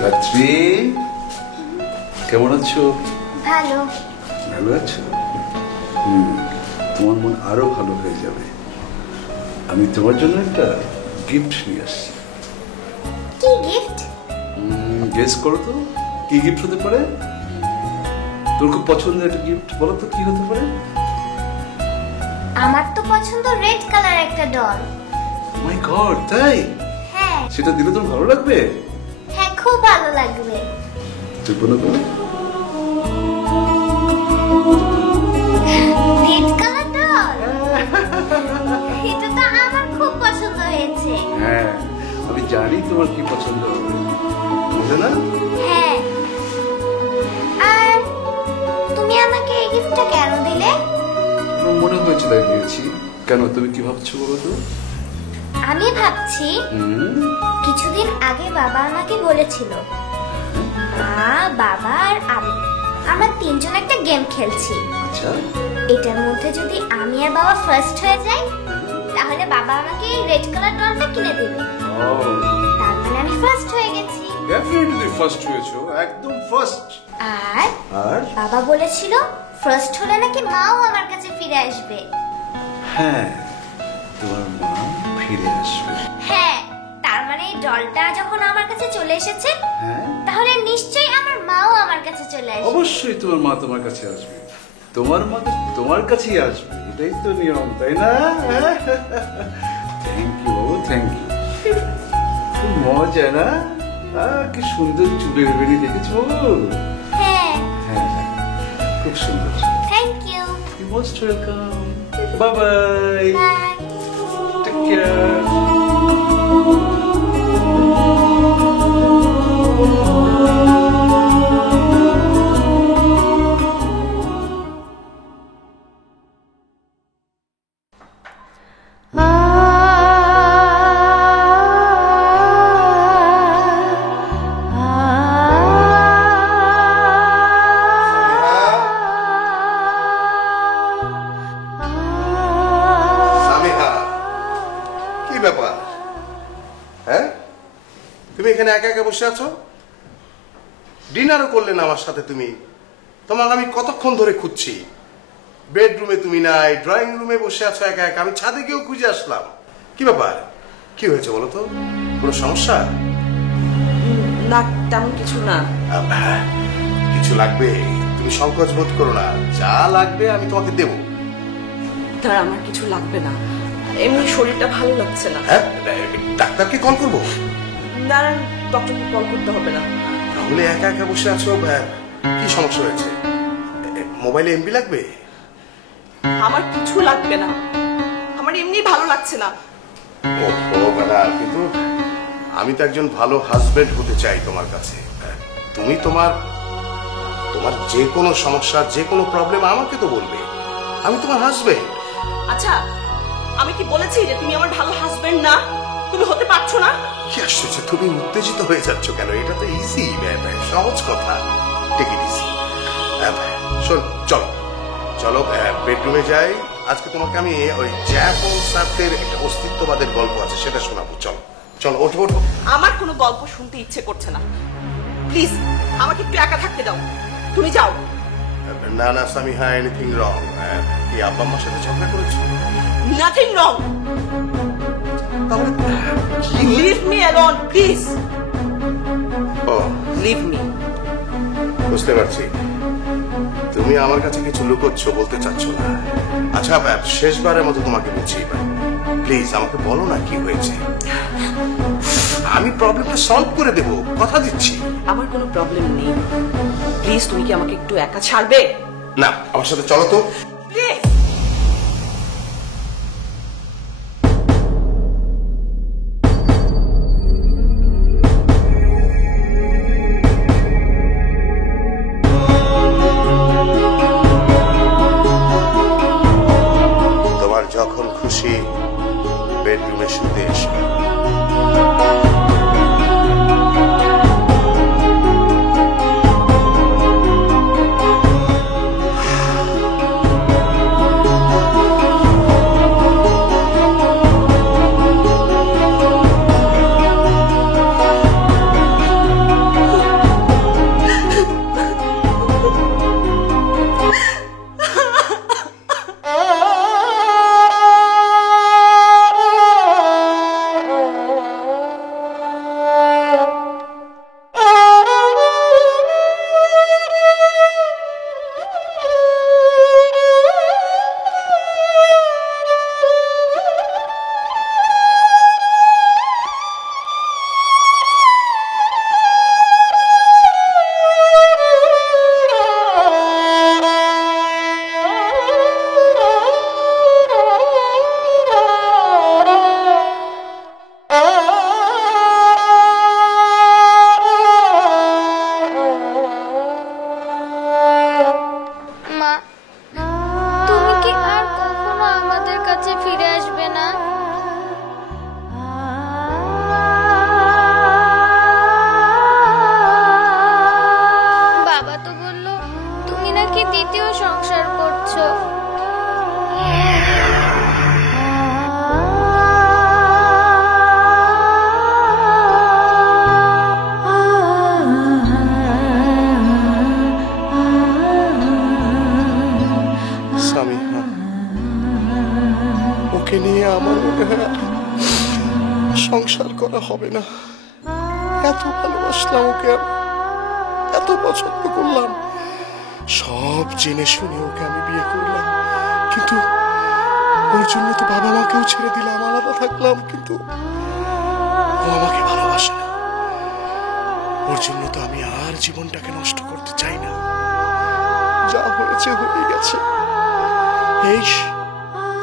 রাত্রি, কেমন আছো? ভালো। ভালো আছো? তোমার মন আরো ভালো হয়ে যাবে। আমি তোমার জন্য একটা গিফট নিয়ে আসছি। কি গিফট? গেস করো তো কি গিফট হতে পারে? তোর খুব পছন্দের একটা গিফট, বলো তো কি হতে পারে? আমার তো পছন্দ রেড কালার একটা ডল। মাই গড, তাই? হ্যাঁ। সেটা দিলে তোর ভালো লাগবে? হ্যাঁ, খুব ভালো লাগবে। তুই বলো তো। রেড কালার ডল, এটা তো আমার খুব পছন্দ হয়েছে। হ্যাঁ, আমি জানি তোমার কি পছন্দ হবে, বুঝলে না? হ্যাঁ। আর তুমি আমাকে এই গিফটটা কেন দিলে? আমার মনে হয়েছে তাই দিয়েছি। কেন, তুমি কি ভাবছো বলো তো? আমি ভাবছি কিছুদিন আগে বাবা আমাকে বলেছিল মা, বাবা আর আমি আমরা তিনজন একটা গেম খেলছি। আচ্ছা, এটার মধ্যে যদি আমি আর বাবা ফার্স্ট হয়ে যাই তাহলে বাবা আমাকে এই রেড কালার ডলটা কিনে দেবে। তার মানে আমি ফার্স্ট হয়ে গেছি। ডেফিনেটলি ফার্স্ট হয়েছো, একদম ফার্স্ট। আর বাবা বলেছিল ফার্স্ট হলে নাকি মাও আমার কাছে ফিরে আসবে। হ্যাঁ, তোমার মা ফিরে আসবে। হ্যাঁ, তার মানে এই ডলটা যখন আমার কাছে চলে এসেছে হ্যাঁ, তাহলে নিশ্চয়ই আমার মাও আমার কাছে চলে আসবে। অবশ্যই তোমার মা তোমার কাছে আসবে, তোমার মা তোমার কাছেই আসবে, এটাই তো নিয়ম, তাই না? Thank you Babu, thank you. খুব মজা না? কি সুন্দর চুলের বেড়ি দেখেছো বাবু? হ্যাঁ, হ্যাঁ, খুব সুন্দর। Thank you. You most welcome. Bye bye. Bye. Take care. Samiha, কি ব্যাপার? হ্যাঁ, তুমি এখানে একা একা বসে আছো? ডিনারও করলে না আমার সাথে তুমি? তোমাকে আমি কতক্ষণ ধরে খুঁজছি। বেডরুমে তুমি নাই, ড্রয়িং রুমে বসে আছো একা একা। আমি ছাদে গিয়েও খুঁজে আসলাম। কি ব্যাপার, কি হয়েছে বলো তো? কোনো সমস্যা? না, তেমন কিছু না। কিছু লাগবে তুমি সংকোচ বোধ করো না, যা লাগবে আমি তোমাকে দেবো। তার আমার কিছু লাগবে না, এমনি শরীরটা ভালো লাগছে না। হ্যাঁ, ডাক্তারকে কল করবো? না, ডক্টরকে কল করতে হবে না। তাহলে একা একা বসে আছো, কি সমস্যা হয়েছে? মোবাইলে এমবি লাগবে? আমার কিছু লাগবে না, আমার এমনি ভালো লাগছে না। ওহো, বোকা না, কিন্তু আমি তো একজন ভালো হাজবেন্ড হতে চাই তোমার কাছে। তুমি তোমার তোমার যে কোনো সমস্যা, যে কোনো প্রবলেম আমাকে তো বলবে, আমি তোমার হাজবেন্ড। আচ্ছা, আমি কি বলেছি যে তুমি আমার ভালো হাজবেন্ড না? তুমি হতে পারছো না? কি আশ্চর্য, তুমি উত্তেজিত হয়ে যাচ্ছ কেন? এটা তো ইজি, সহজ কথা। Take it easy. শোন, চলো চলো বেডরুমে যাই। আজকে তোমাকে আমি ওই জ্যাপন সার্কের একটা অস্তিত্ববাদের গল্প আছে, সেটা শোনাবো। চলো চলো, ওঠো ওঠো। আমার কোনো গল্প শুনতে ইচ্ছে করছে না, প্লিজ আমাকে একটু একা থাকতে দাও। তুমি যাও। না না সামিহা, এনিথিং রং? কি আব্বা আম্মার সাথে ঝগড়া করেছো? Nothing wrong. Leave me alone please. ও, লিভ মি। বুঝতে পারছি, তুমি আমার কাছে কিছু লুকোচ্ছ, বলতে চাচ্ছ না। আচ্ছা, শেষবারের মতো তোমাকে বলছি, প্লিজ আমাকে বলো না কি হয়েছে। আমি প্রবলেমটা সলভ করে দেব, কথা দিচ্ছি। আমার কোনো প্রবলেম নেই, প্লিজ তুমি কি আমাকে একটু একা ছাড়বে? না, আমার সাথে চলো তো। প্লিজ। তোমার যখন খুশি বেডরুমে শুতে এসো। মা, তুমি কি আর কখনো আমাদের কাছে ফিরে আসবে না? বাবা তো বলল তুমি নাকি দ্বিতীয় সংসার করছো। সামিহা, ওকে নিয়ে আমার মনে হয় আর সংসার করা হবে না। এত ভালোবাসলাম ওকে, এত পছন্দ করলাম, সব জেনে শুনে ওকে আমি বিয়ে করলাম, কিন্তু ওর জন্য তো বাবা মাকেও ছেড়ে দিলাম, আলাদা থাকলাম, কিন্তু ও আমাকে ভালোবাসে না। ওর জন্য তো আমি আর জীবনটাকে নষ্ট করতে চাই না। যা হয়েছে হয়ে গেছে,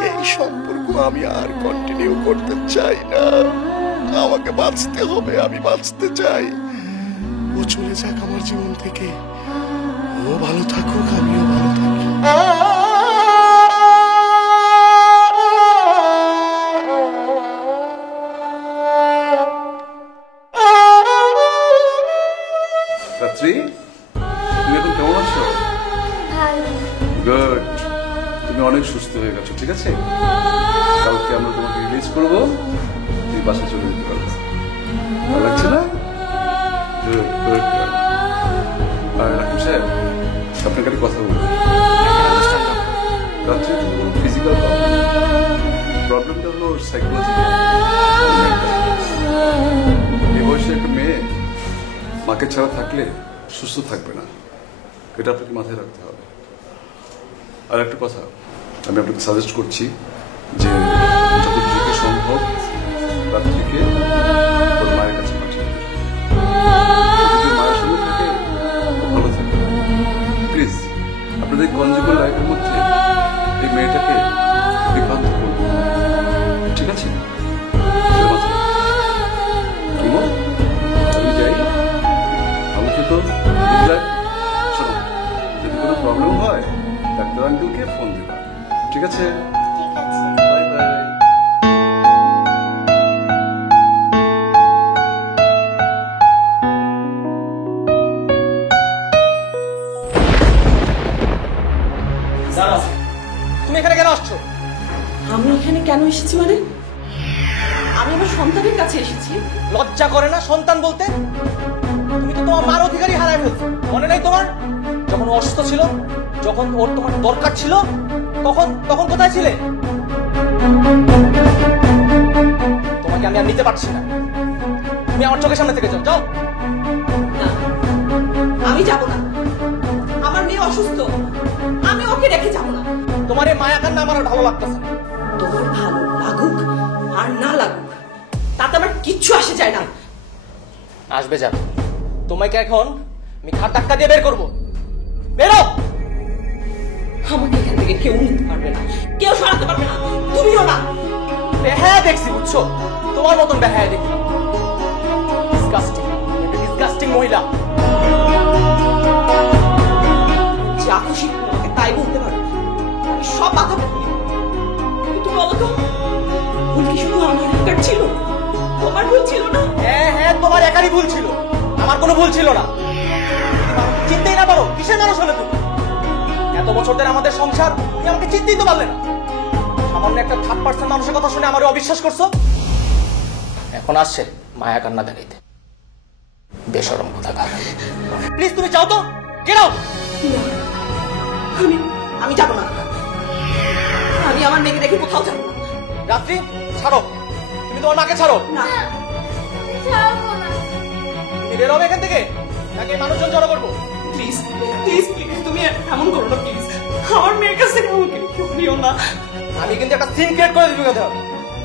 এই সম্পর্ক আমি আর কন্টিনিউ করতে চাই না। আমাকে বাঁচতে হবে, আমি বাঁচতে চাই। ও চলে যাক আমার জীবন থেকে, ও ভালো থাকুক, আমিও ভালো থাকি। রাত্রি, তুমি এখন কেমন আছো? গুড, তুমি অনেক সুস্থ হয়ে গেছো, ঠিক আছে? কালকে আমরা তোমাকে রিলিজ করবো, তুমি বাসায় চলে যেতে পারবে। ভালো লাগছে না? Good good. আর রাকিব সাহেব, আপনার কাছে কথা বলবো। রাত্রি তুমি কোনো ফিজিক্যাল প্রবলেমটা হলো সাইকোলজিক্যাল। এই বয়সে একটা মেয়ে মাকে ছাড়া থাকলে সুস্থ থাকবে না, এটা আপনাকে মাথায় রাখতে হবে। আর একটা কথা আমি আপনাকে সাজেস্ট করছি যে যত দ্রুত সম্ভব রাত্রিকে ওর মায়ের কাছে পাঠিয়ে দেবে। মায়ের সঙ্গে থাকে ভালো থাকে। প্লিজ আপনাদের কনজুগাল লাইফের মধ্যে এই মেয়েটাকে বিভ্রান্ত করুন, ঠিক আছে? এসেছি মানে? আমি আমার সন্তানের কাছে এসেছি। লজ্জা করে না সন্তান বলতে? তুমি তো তোমার মার অধিকারই হারায় ফেলছো, মনে নাই তোমার? যখন ও অসুস্থ ছিল, যখন ওর তোমার দরকার ছিল, তখন তখন কোথায় ছিলে? তোমাকে আমি আর নিতে পারছি না, তুমি আমার চোখের সামনে থেকে যাও। যাও। না, আমি যাব না। আমার মেয়ে অসুস্থ, আমি ওকে রেখে যাব না। তোমার এই মায়া কান্না আমার আর ভালো লাগতেছে না। তোমার ভালো লাগুক আর না লাগুক তাতে আমার কিচ্ছু আসে যায় না। আসবে যাবে, তোমাকে এখন আমি ঘাট ধাক্কা দিয়ে বের করবো। বেরো। আমাকে এখান থেকে কেউ নিতে পারবে না, কেউ সরাতে পারবে না, তুমিও না। বেহায়া দেখছি, বুঝছো? তোমার মতন বেহায়া দেখি। ডিসগাস্টিং, ডিসগাস্টিং মহিলা। যা খুশি তোমাকে তাই বলতে পারো, আমি সব বাধা বলি। কিন্তু বলো তো, ভুল কি শুধু আমার একার ছিল? তোমার ভুল ছিল না? হ্যাঁ হ্যাঁ, তোমার একারই ভুল ছিল, আমার কোনো ভুল ছিল না। চিনতেই না পারো, কিসের মানুষ হলে তুমি? এত বছর ধরে আমাদের সংসার, তুমি আমাকে চিনতেই তো পারলে না। সামান্য একটা 3% মানুষের কথা শুনে আমারও অবিশ্বাস করছো। এখন আসছে মায়া কান্না দেখাইতে, বেশরম কথা কার। প্লিজ তুমি যাও তো, গেট আউট। আমি যাব না। আমি আমার মেয়েকে রেখে কোথাও যাব না। রাত্রি ছাড়ো, তুমি তোমার মাকে ছাড়ো। না, ছাড়বো না। তুমি বের হবে এখান থেকে, নাকি মানুষজন জড়ো করবো? প্লিজ প্লিজ প্লিজ, তুমি এমন করো না প্লিজ। আমার মেয়ের কাছ থেকে আমাকে কেউ নিও না। আমি কিন্তু একটা সিন ক্রিয়েট করে দিবি কথা।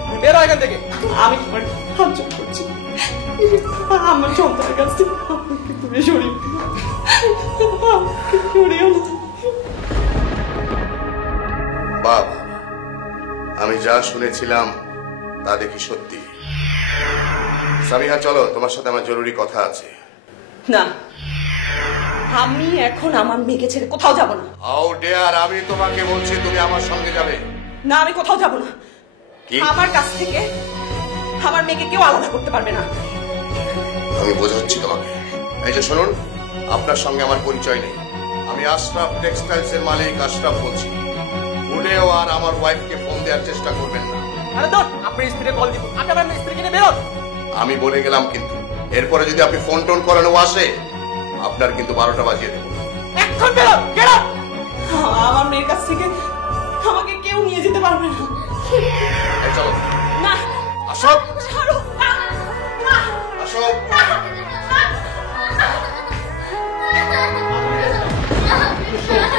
তুমি বেরো এখান থেকে। আমি তোমার হাত জোড় করছি, আমার সন্তানের কাছ থেকে আমাকে তুমি সরিয়ে দিও। আমাকে সরিও না। বাবা, আমি যা শুনেছিলাম তা দেখি সত্যি। সামিহা, চলো, তোমার সাথে আমার জরুরি কথা আছে। না, আমি এখন আমার মেয়েকে ছেড়ে কোথাও যাব না। হাউ ডেয়ার, আমি তোমাকে বলছি তুমি আমার সঙ্গে যাবে। না, আমি কোথাও যাব না। কি? আমার কাছ থেকে আমার মেয়েকে কেউ আলাদা করতে পারবে না। আমি বোঝাচ্ছি তোমাকে। এই যে শুনুন, আপনার সঙ্গে আমার পরিচয় নেই। আমি আশরাফ টেক্সটাইলস এর মালিক আশরাফ বলছি। ভুলেও আর আমার ওয়াইফকে ফোন দেওয়ার চেষ্টা করবেন না। আরে ধর, আপনার স্ত্রীকে কল দিব, আপনি আমার স্ত্রীকে নিয়ে বেরোন। আমি বলে গেলাম, কিন্তু এরপরে যদি আপনি ফোন টোন করেন ও আসে, আপনার কিন্তু 12টা বাজিয়ে দেবো। এখন বেরোন, গেট আউট। আমার মেয়ের কাছ থেকে আমাকে কেউ নিয়ে যেতে পারবে না। এই চলো। না, আসো, ছাড়ো। না, না, আসো।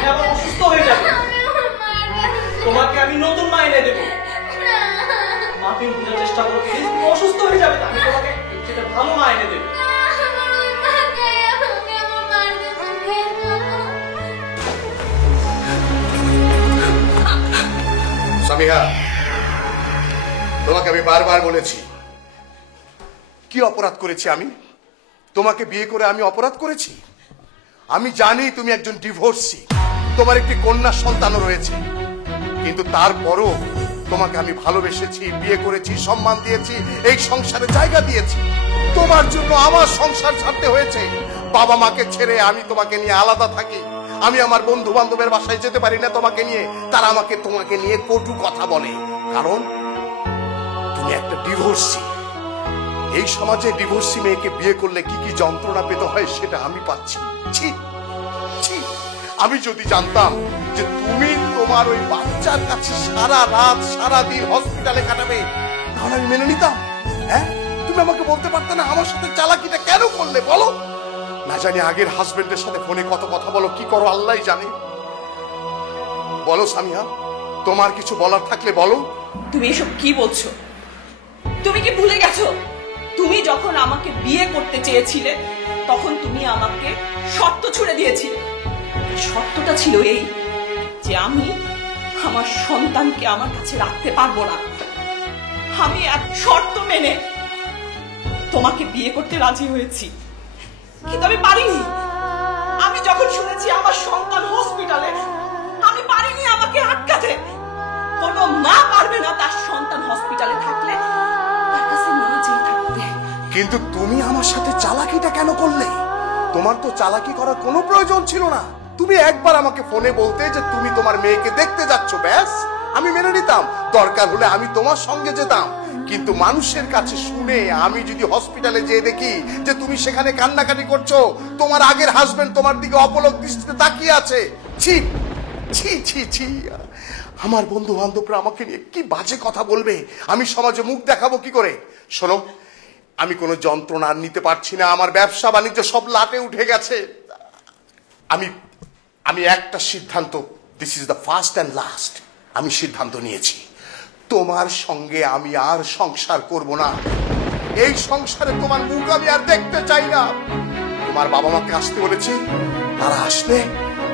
এখন অসুস্থ হয়ে যাবে, তোমাকে আমি নতুন মা এনে দেবো। মা, তুমি বোঝার চেষ্টা করো প্লিজ। তুমি অসুস্থ হয়ে যাবে, আমি তোমাকে সেটা ভালো মা এনে দেবো। সামিহা, তোমাকে আমি বারবার বলেছি, কি অপরাধ করেছি আমি? তোমাকে বিয়ে করে আমি অপরাধ করেছি? আমি জানি তুমি একজন ডিভোর্সি, তোমার একটি কন্যা সন্তানও রয়েছে, কিন্তু তারপরও তোমাকে আমি ভালোবেসেছি, বিয়ে করেছি, সম্মান দিয়েছি, এই সংসারে জায়গা দিয়েছি। তোমার জন্য আমার সংসার ছাড়তে হয়েছে। বাবা মাকে ছেড়ে আমি তোমাকে নিয়ে আলাদা থাকি। আমি আমার বন্ধু বান্ধবের বাসায় যেতে পারি না তোমাকে নিয়ে। তারা তোমাকে নিয়ে কটু কথা বলে, কারণ তুমি একটা ডিভোর্সি। এই সমাজে ডিভোর্সি মেয়েকে বিয়ে করলে কি কি যন্ত্রণা পেতে হয় সেটা আমি পাচ্ছি। ছি ছি, আমি যদি জানতাম যে তুমি তোমার ওই বাচ্চার কাছে সারা রাত সারা দিন হসপিটালে কাটাবে, তাহলে আমি মেনে নিতাম। হ্যাঁ, তুমি আমাকে বলতে পারতে না আমার সাথে চালাকিটা কেন করলে? বলো না, জানি আগের হাজবেন্ডের সাথে ফোনে কত কথা বলো, কি করো আল্লাহই জানে। বলো সামিয়া, তোমার কিছু বলার থাকলে বলো। তুমি এসব কি বলছো? তুমি কি ভুলে গেছো তুমি যখন আমাকে বিয়ে করতে চেয়েছিলে তখন তুমি আমাকে শর্ত ছুড়ে দিয়েছিলে? শর্তটা ছিল এই যে আমি আমার সন্তানকে আমার কাছে রাখতে পারবো না। আমি এক শর্ত মেনে তোমাকে বিয়ে করতে রাজি হয়েছি, কিন্তু আমি পারিনি। আমি যখন শুনেছি আমার সন্তান হসপিটালে, আমি পারিনি আমাকে আটকাতে। কোনো মা পারবে না তার সন্তান হসপিটালে থাকলে তার কাছে না যেয়ে থাকতে। কিন্তু তুমি আমার সাথে চালাকিটা কেন করলে? তোমার তো চালাকি করার কোনো প্রয়োজন ছিল না। তুমি একবার আমাকে ফোনে বলতে যে তুমি তোমার মেয়েকে দেখতে যাচ্ছ, ব্যাস আমি মেনে নিতাম, দরকার হলে আমি তোমার সঙ্গে যেতাম। কিন্তু মানুষের কাছে শুনে আমি যদি হসপিটালে যেয়ে দেখি যে তুমি সেখানে কান্নাকাটি করছো, তোমার আগের হাজবেন্ড তোমার দিকে অপলক দৃষ্টিতে তাকিয়ে আছে, ছি ছি ছি ছি। আমার বন্ধু বান্ধবরা আমাকে নিয়ে কি বাজে কথা বলবে, আমি সমাজে মুখ দেখাবো কি করে? শোনো, আমি কোনো যন্ত্রণা আর নিতে পারছি না, আমার ব্যবসা বাণিজ্য সব লাটে উঠে গেছে। আমি একটা সিদ্ধান্ত, this is the first and last, আমি সিদ্ধান্ত নিয়েছি, তোমার সঙ্গে আমি আর সংসার করব না। এই সংসারে তোমার মুখ আমি আর দেখতে চাই না। তোমার বাবা মাকে আসতে বলেছি, তারা আসলে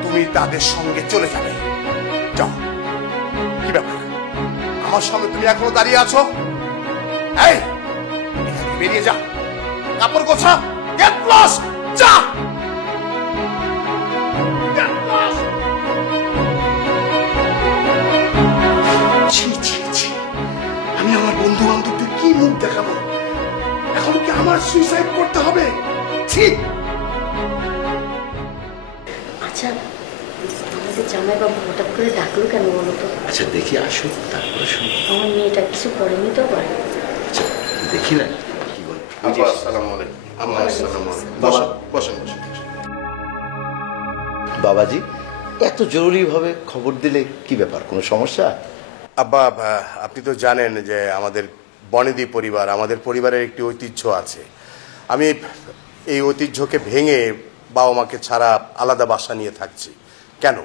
তুমি তাদের সঙ্গে চলে যাবে। যাও। কি ব্যাপার, আমার সঙ্গে তুমি এখনো দাঁড়িয়ে আছো? এই, এখান থেকে বেরিয়ে যা, কাপড় গোছা, গেট লস্ট, যা। ছি ছি ছি, আমি আমার বন্ধু বান্ধবদের কি মুখ দেখাবো? এখন কি আমার সুইসাইড করতে হবে? ছি। আচ্ছা, আমাদের জামাইবাবু হঠাৎ করে ডাকলো কেন বলো তো? আচ্ছা দেখি, আসুক, তারপরে শুনি। আমার মেয়েটা কিছু করেনি তো আবার? আচ্ছা দেখি না কি বলে। আব্বা আসসালামু আলাইকুম। আম্মা আসসালামু আলাইকুম। বাবা। বসেন বসেন। বাবাজি, এত জরুরি ভাবে খবর দিলে কি ব্যাপার, কোনো সমস্যা? আব্বা, আপনি তো জানেন যে আমাদের বনেদি পরিবার, আমাদের পরিবারের একটি ঐতিহ্য আছে। আমি এই ঐতিহ্যকে ভেঙে বাবা মাকে ছাড়া আলাদা বাসা নিয়ে থাকছি। কেন?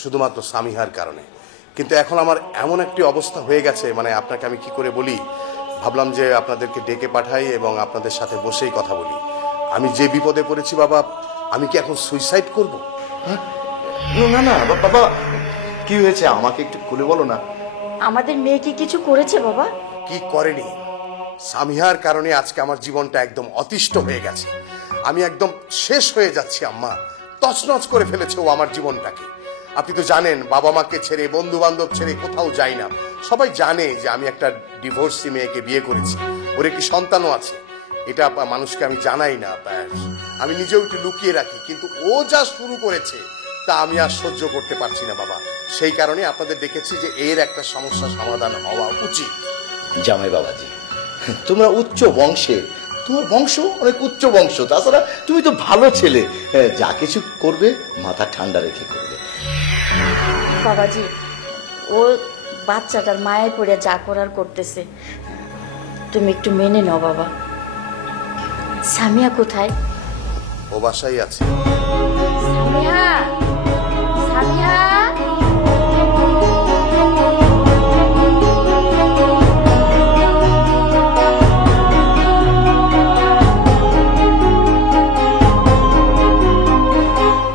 শুধুমাত্র সামিহার কারণে। কিন্তু এখন আমার এমন একটি অবস্থা হয়ে গেছে, মানে আপনাকে আমি কি করে বলি, ভাবলাম যে আপনাদেরকে ডেকে পাঠাই এবং আপনাদের সাথে বসেই কথা বলি। আমি যে বিপদে পড়েছি বাবা, আমি কি এখন সুইসাইড করব? না না বাবা, কি হয়েছে আমাকে একটু খুলে বলো না। আমাদের মেয়ে কি কিছু করেছে বাবা? কি করেনি, সামিহার কারণে আজকে আমার জীবনটা একদম অতিষ্ঠ হয়ে গেছে। আমি একদম শেষ হয়ে যাচ্ছি আম্মা, তছনছ করে ফেলেছে ও আমার জীবনটাকে। আপনি তো জানেন, বাবা মাকে ছেড়ে, বন্ধু বান্ধব ছেড়ে কোথাও যাই না। সবাই জানে যে আমি একটা ডিভোর্সি মেয়েকে বিয়ে করেছি, ওর একটি সন্তানও আছে। এটা মানুষকে আমি জানাই না, আমি নিজেও একটু লুকিয়ে রাখি। কিন্তু ও যা শুরু করেছে তা আমি আর সহ্য করতে পারছি না বাবা। সেই কারণে আপনাদের দেখেছি যে এর একটা সমস্যা সমাধান হওয়া উচিত। জামাই বাবাজি, তোমরা উচ্চ বংশে, তোমার বংশ অনেক উচ্চ বংশ, তাছাড়া তুমি তো ভালো ছেলে, যা কিছু করবে মাথা ঠান্ডা রেখে করবে। বাবাজি, ও বাচ্চাটার মায়ের পড়ে যা করার করতেছে, তুমি একটু মেনে নাও বাবা। সামিয়া কোথায়? ও বাসায় আছে। সামিয়া, সামিয়া।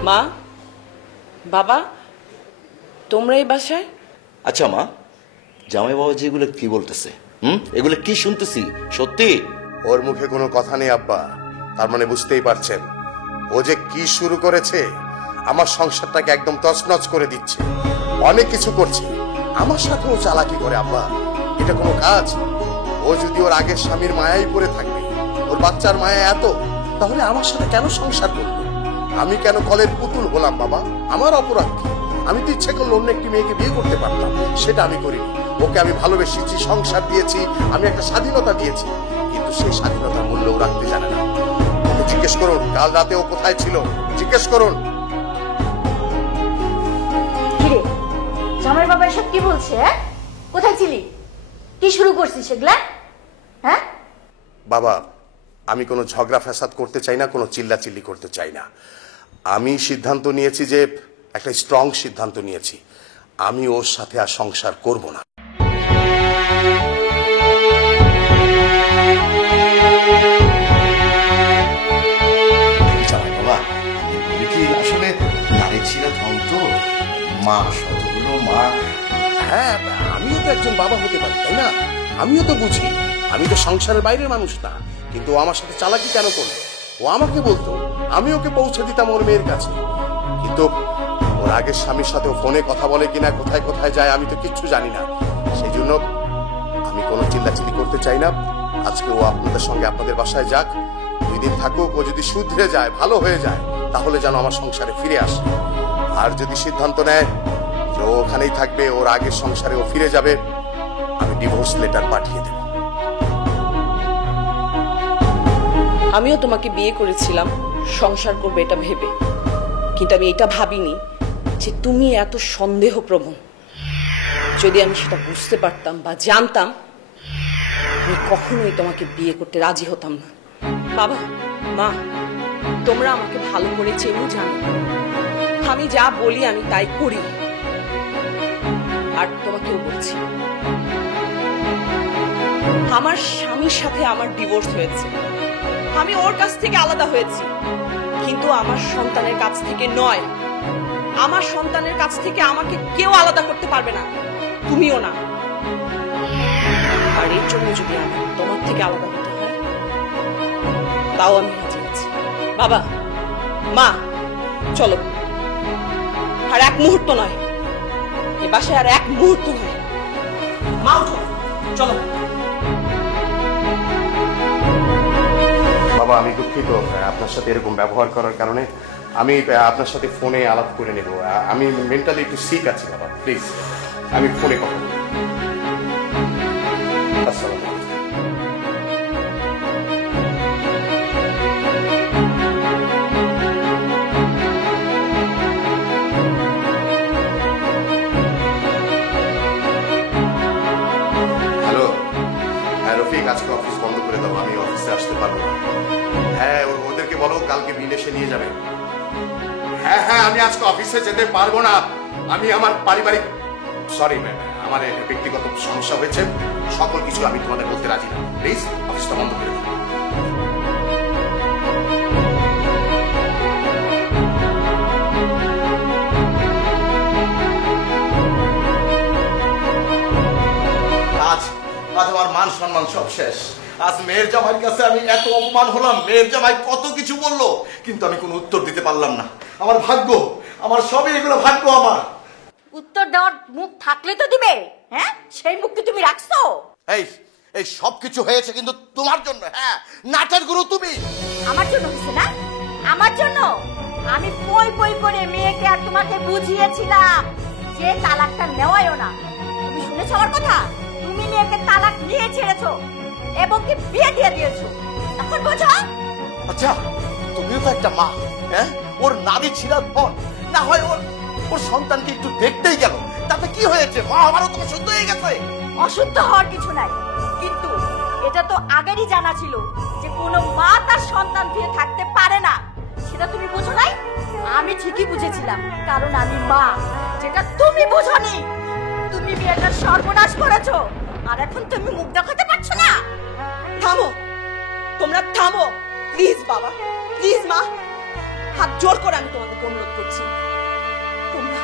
মা, বাবা, তোমরা এই বাসায়? আচ্ছা মা, জামাই বাবাজি এগুলো কি বলতেছে? এগুলো কি শুনতেছি? সত্যি? ওর মুখে কোনো কথা নেই আব্বা, তার মানে বুঝতেই পারছেন ও যে কি শুরু করেছে। আমার সংসারটাকে একদম তছনছ করে দিচ্ছে, অনেক কিছু করছে। আমার সাথেও চালাকি করে আব্বা, এটা কোনো কাজ? ও যদি ওর আগের স্বামীর মায়াই পড়ে থাকবে, ওর বাচ্চার মায়া এত, তাহলে আমার সাথে কেন সংসার করবে? আমি কেন কলের পুতুল হলাম বাবা? আমার অপরাধ কি? আমি তো ইচ্ছে করলে অন্য একটি মেয়েকে বিয়ে করতে পারতাম, সেটা আমি করিনি। ওকে আমি ভালোবেসেছি, সংসার দিয়েছি, আমি একটা স্বাধীনতা দিয়েছি, কিন্তু সেই স্বাধীনতার মূল্য ও রাখতে জানে না। ওকে জিজ্ঞেস করুন কাল রাতে ও কোথায় ছিল, জিজ্ঞেস করুন। কিরে, জামাই বাবা এসব কি বলছে? কোথায় ছিলি? কি শুরু করছিস সেগুলা? হ্যাঁ বাবা, আমি কোনো ঝগড়া ফ্যাসাদ করতে চাই না, কোনো চিল্লাচিল্লি করতে চাই না। আমি সিদ্ধান্ত নিয়েছি, যে একটা স্ট্রং সিদ্ধান্ত নিয়েছি, আমি ওর সাথে আর সংসার করব না। বাবা, কি আসলে নারী ছিঁড়া ধন তো, মা শতগুলো মা। হ্যাঁ, আমিও তো একজন বাবা হতে পারি, তাই না? আমিও তো বুঝি, আমি তো সংসারের বাইরের মানুষ না। কিন্তু ও আমার সাথে চালাকি কেন করলো? ও আমাকে বলতো, আমি ওকে পৌঁছে দিতাম ওর মেয়ের কাছে। কিন্তু ওর আগের স্বামীর সাথে ফোনে কথা বলে কিনা, কোথায় কোথায় যায়, আমি তো কিচ্ছু জানি না। সেই জন্য আমি কোনো চিল্লাচিল্লি করতে চাই না। আজকে ও আপনাদের সঙ্গে আপনাদের বাসায় যাক, 2 দিন থাকুক। ও যদি শুধরে যায়, ভালো হয়ে যায়, তাহলে যেন আমার সংসারে ফিরে আসে। আর যদি সিদ্ধান্ত নেয় যে ও ও ওখানেই থাকবে, ওর আগের সংসারে ও ফিরে যাবে, আমি ডিভোর্স লেটার পাঠিয়ে দেব। আমিও তোমাকে বিয়ে করেছিলাম সংসার করবে এটা ভেবে, কিন্তু আমি এটা ভাবিনি যে তুমি এত সন্দেহপ্রবণ। যদি আমি সেটা বুঝতে পারতাম বা জানতাম, আমি কখনোই তোমাকে বিয়ে করতে রাজি হতাম না। বাবা, মা, তোমরা আমাকে ভালো করে চেনো, জানো আমি যা বলি আমি তাই করি। আর তোমাকেও বলছি, আমার স্বামীর সাথে আমার ডিভোর্স হয়েছে, আমি ওর কাছ থেকে আলাদা হয়েছি, কিন্তু আমার সন্তানের কাছ থেকে নয়। আমার সন্তানের কাছ থেকে আমাকে কেউ আলাদা করতে পারবে না, তুমিও না। আর এর জন্য যদি আমার তোমার থেকে আলাদা হতে হয়, তাও আমি রাজি আছি। বাবা, মা, চলো। আর এক মুহূর্ত নয়, এ বাসায় আর এক মুহূর্ত নয়। মা, উঠো, চলো। বাবা, আমি দুঃখিত আপনার সাথে এরকম ব্যবহার করার কারণে। আমি আপনার সাথে ফোনে আলাপ করে নেব। আমি মেন্টালি একটু সিক আছি বাবা, প্লিজ আমি ফোনে কথা বলবো। আসসালামু আলাইকুম। হ্যালো, হ্যাঁ রফিক, আজকে অফিস বন্ধ করে দাও, আমি অফিসে আসতে পারবো না। হ্যাঁ, ওদেরকে বলো কালকে বিল এসে নিয়ে যাবে। হ্যাঁ হ্যাঁ, আমি আজকে অফিসে যেতে পারবো না, আমি আমার পারিবারিক সরি ম্যাম, আমার ব্যক্তিগত সমস্যা হয়েছে, সকল কিছু আমি তোমাদের বলতে রাজি না। প্লিজ অফিসটা বন্ধ করে দাও। আজ আজ আমার মান সম্মান সব শেষ। আজ মেয়ের জামাইয়ের কাছে আমি এত অপমান হলাম, মেয়ের জামাই কত কিছু বললো, কিন্তু আমি কোনো উত্তর দিতে পারলাম না। আমার ভাগ্য, আমার সবই এগুলো ভাগ্য আমার। উত্তর দেওয়ার মুখ থাকলে তো দিবে, হ্যাঁ? সেই মুখ কি তুমি রাখছো? এই এই সব কিছু হয়েছে কিন্তু তোমার জন্য। হ্যাঁ, নাটের গুরু তুমি। আমার জন্য হয়েছে না? আমার জন্য? আমি পই পই করে মেয়েকে আর তোমাকে বুঝিয়েছিলাম যে তালাকটা নেওয়াইও না। তুমি শুনেছো আমার কথা? তুমি মেয়েকে তালাক নিয়ে ছেড়েছো এবং কি বিয়ে দিয়ে দিয়েছো। এখন বোঝো? আচ্ছা, তুমিও তো একটা মা। হ্যাঁ, ওর নারী ছিলার পর না হয় ওর সন্তানকে একটু দেখতেই গেল, তাতে কি হয়েছে? মা আমারও তো অশুদ্ধ হয়ে গেছে। অশুদ্ধ হওয়ার কিছু নাই, কিন্তু এটা তো আগেরই জানা ছিল যে কোনো মা তার সন্তান দিয়ে থাকতে পারে না। সেটা তুমি বুঝো নাই? আমি ঠিকই বুঝেছিলাম, কারণ আমি মা। যেটা তুমি বুঝোনি, তুমি বিয়েটার সর্বনাশ করেছো, আর এখন তুমি মুখ দেখাতে পারছো না। থামো, তোমরা থামো প্লিজ। বাবা, প্লিজ মা, হাত জোর করে আমি তোমাদেরকে অনুরোধ করছি, তোমরা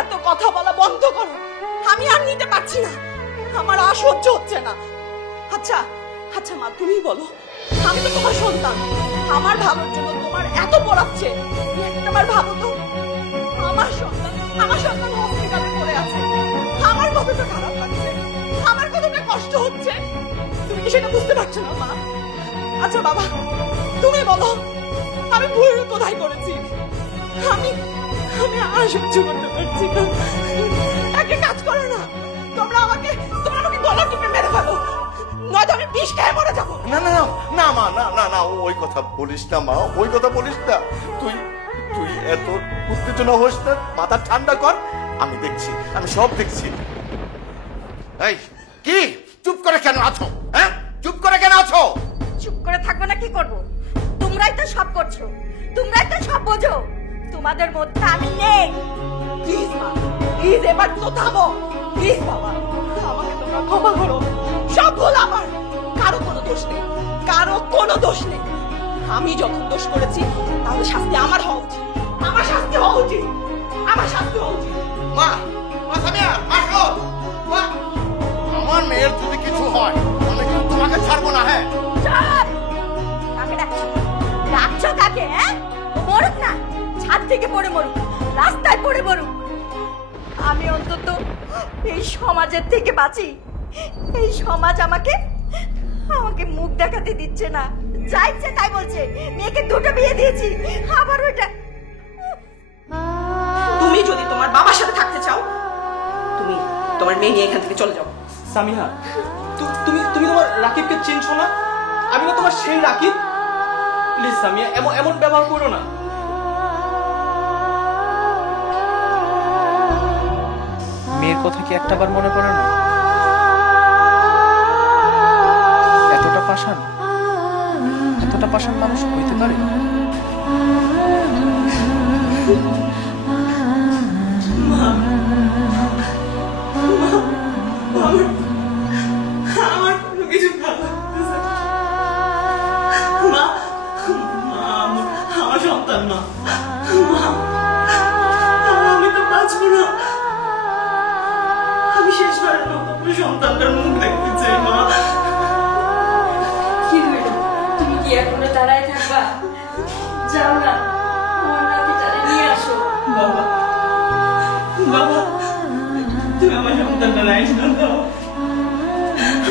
এত কথা বলা বন্ধ করো। আমি আর নিতে পারছি না, আমার আর সহ্য হচ্ছে না। আচ্ছা আচ্ছা মা, তুমি বলো, আমি তো তোমার সন্তান, আমার ভালোর জন্য তোমার এত পড়াচ্ছে, একবার ভাবো তো, আমার সন্তান হসপিটালে পড়ে আছে, আমার কতটা খারাপ লাগছে, আমার কতটা কষ্ট হচ্ছে, তুমি কি সেটা বুঝতে পারছো না মা? আচ্ছা বাবা, তুমি বলো, আমি ভুল কোথায় করেছি? আমি আর সহ্য করতে পারছি না। একটা কাজ করো না, তোমরা আমাকে গলা টিপে মেরে ফেলো, নয়তো আমি বিষ খেয়ে মরে যাবো। না না না মা, না না না, ওই কথা বলিস না মা, ওই কথা বলিস না। তুই এত উত্তেজনা হোস না, মাথা ঠান্ডা কর, আমি দেখছি, আমি সব দেখছি। এই কি চুপ করে কেন আছো? হ্যাঁ, চুপ করে কেন আছো? চুপ করে থাকবো না কি করবো? তোমরাই তো সব করছো, তোমরাই তো সব বোঝো, তোমাদের মধ্যে আমি নেই। প্লিজ মা, প্লিজ এবার তো থামো, প্লিজ বাবা, আমাকে তোমরা ক্ষমা করো, সব ভুল আমার, কারো কোনো দোষ নেই, কারো কোনো দোষ নেই। আমি যখন দোষ করেছি তাহলে শাস্তি আমার হওয়া উচিত, আমার শাস্তি হওয়া উচিত, আমার শাস্তি হওয়া উচিত। মা, মা সামিয়া, আসো মা। আমার মেয়ের যদি কিছু হয় আমি কিন্তু তোমাকে ছাড়বো না। হ্যাঁ, চুপ! কাকে ডাকছো? ডাকছো কাকে? হ্যাঁ, ও মরুক না, ছাদ থেকে পড়ে মরুক, রাস্তায় পড়ে মরুক, আমি অন্তত এই সমাজের থেকে বাঁচি। এই সমাজ আমাকে মুখ দেখাতে দিচ্ছে না, যা ইচ্ছে তাই বলছে। মেয়েকে দুটো বিয়ে দিয়েছি, আবার ওইটা। তুমি যদি তোমার বাবার সাথে থাকতে চাও তুমি তোমার মেয়ে নিয়ে এখান থেকে চলে যাও। সামিহা, তুমি তুমি তোমার রাকিবকে চিনছো না? আমি না তোমার সেই রাকিব। প্লিজ সামিয়া, এমন ব্যবহার করো না। মেয়ের কথা কি একটাবার মনে পড়ে না? এতটা পাষাণ মানুষ হইতে পারে? আমার কোনো কিছু ভালো লাগতেছে না। মা, আমার সন্তান মা, আমি তো বাঁচবো না। আমি শেষবারের মতো আমার সন্তানটার মুখ দেখতে চাই মা। কি হইল? তুমি কি এখনো দাঁড়ায় থাকবা? যাও না, আমার নাতিটারে নিয়ে আসো। বাবা, বাবা, তুমি আমার সন্তানটা নাই না দাও।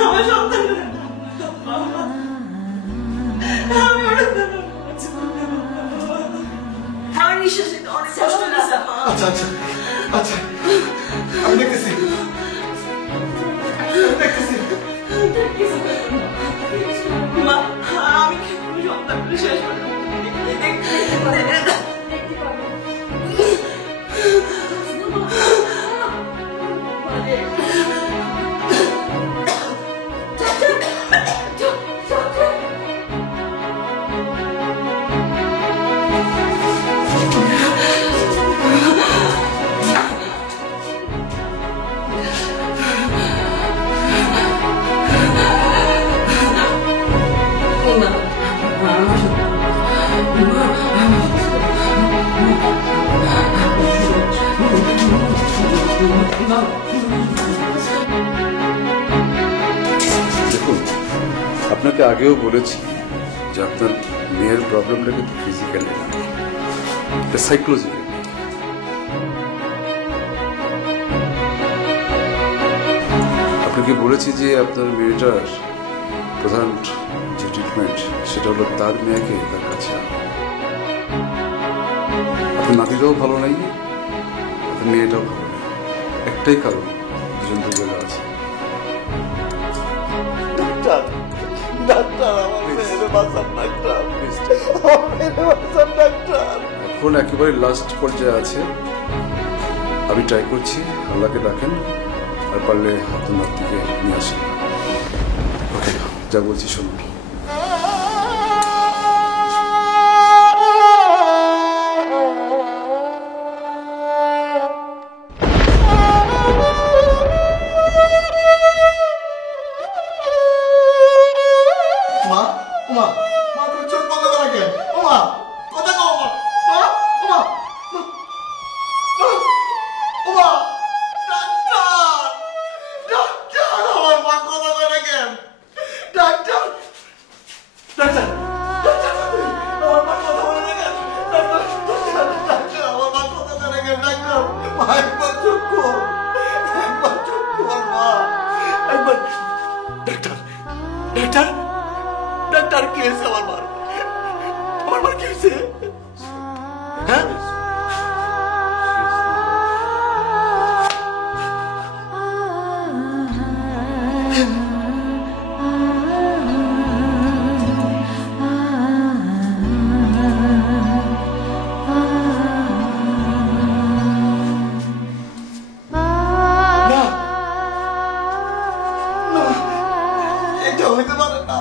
আমার সন্তানটা বাবা, আমি ওটা আমার নিঃশ্বাস নিতে অনেক কষ্ট হচ্ছে মা। আচ্ছা আচ্ছা আচ্ছা, আমি দেখতেছি দেখতেছি। মা, আমি সন্তানটা শেষ দেখুন, আপনাকে আগেও বলেছি যে আপনার মেয়ের প্রবলেমটা কিন্তু ফিজিক্যালি না, এটা সাইকোলজিক্যালি। আপনাকে বলেছি যে আপনার মেয়েটার প্রধান যে ট্রিটমেন্ট সেটা হলো তার মেয়েকে তার কাছে আনা। আপনার নাতিটাও ভালো নাই, আপনার মেয়েটাও ভালো নেই। একটাই কারণ, দুজন দু জায়গা আছে। ডাক্তার, ডাক্তার, আমার মেয়েরে বাঁচান ডাক্তার, আমার মেয়েরে বাঁচান ডাক্তার। এখন একেবারে লাস্ট পর্যায়ে আছে। আমি ট্রাই করছি, আল্লাহকে ডাকেন, আর পারলে আপনার নাতিকে নিয়ে আসেন। ওকে, যা বলছি শুনুন। মা, মা, মা, তুমি চোখ বন্ধ করে কেন? ও মা, কথা কও মা, মা, মা, ও মা, ডাক্তার, ডাক্তার, আমার মা কথা করে কেন? ডাক্তার, ডাক্তার, ডাক্তার, আমার মা কথা বলে কেন? ডাক্তার, ডাক্তার, আমার মা কথা করে কেন? ডাক্তার, মা একবার চোখ খোল, একবার চোখ খোল মা, একবার। ডাক্তার, ডাক্তার, ডাক্তার, কি হয়েছে আমার মার? আমার মার কি হয়েছে? হ্যাঁ? না, না, এটা হইতে পারে না।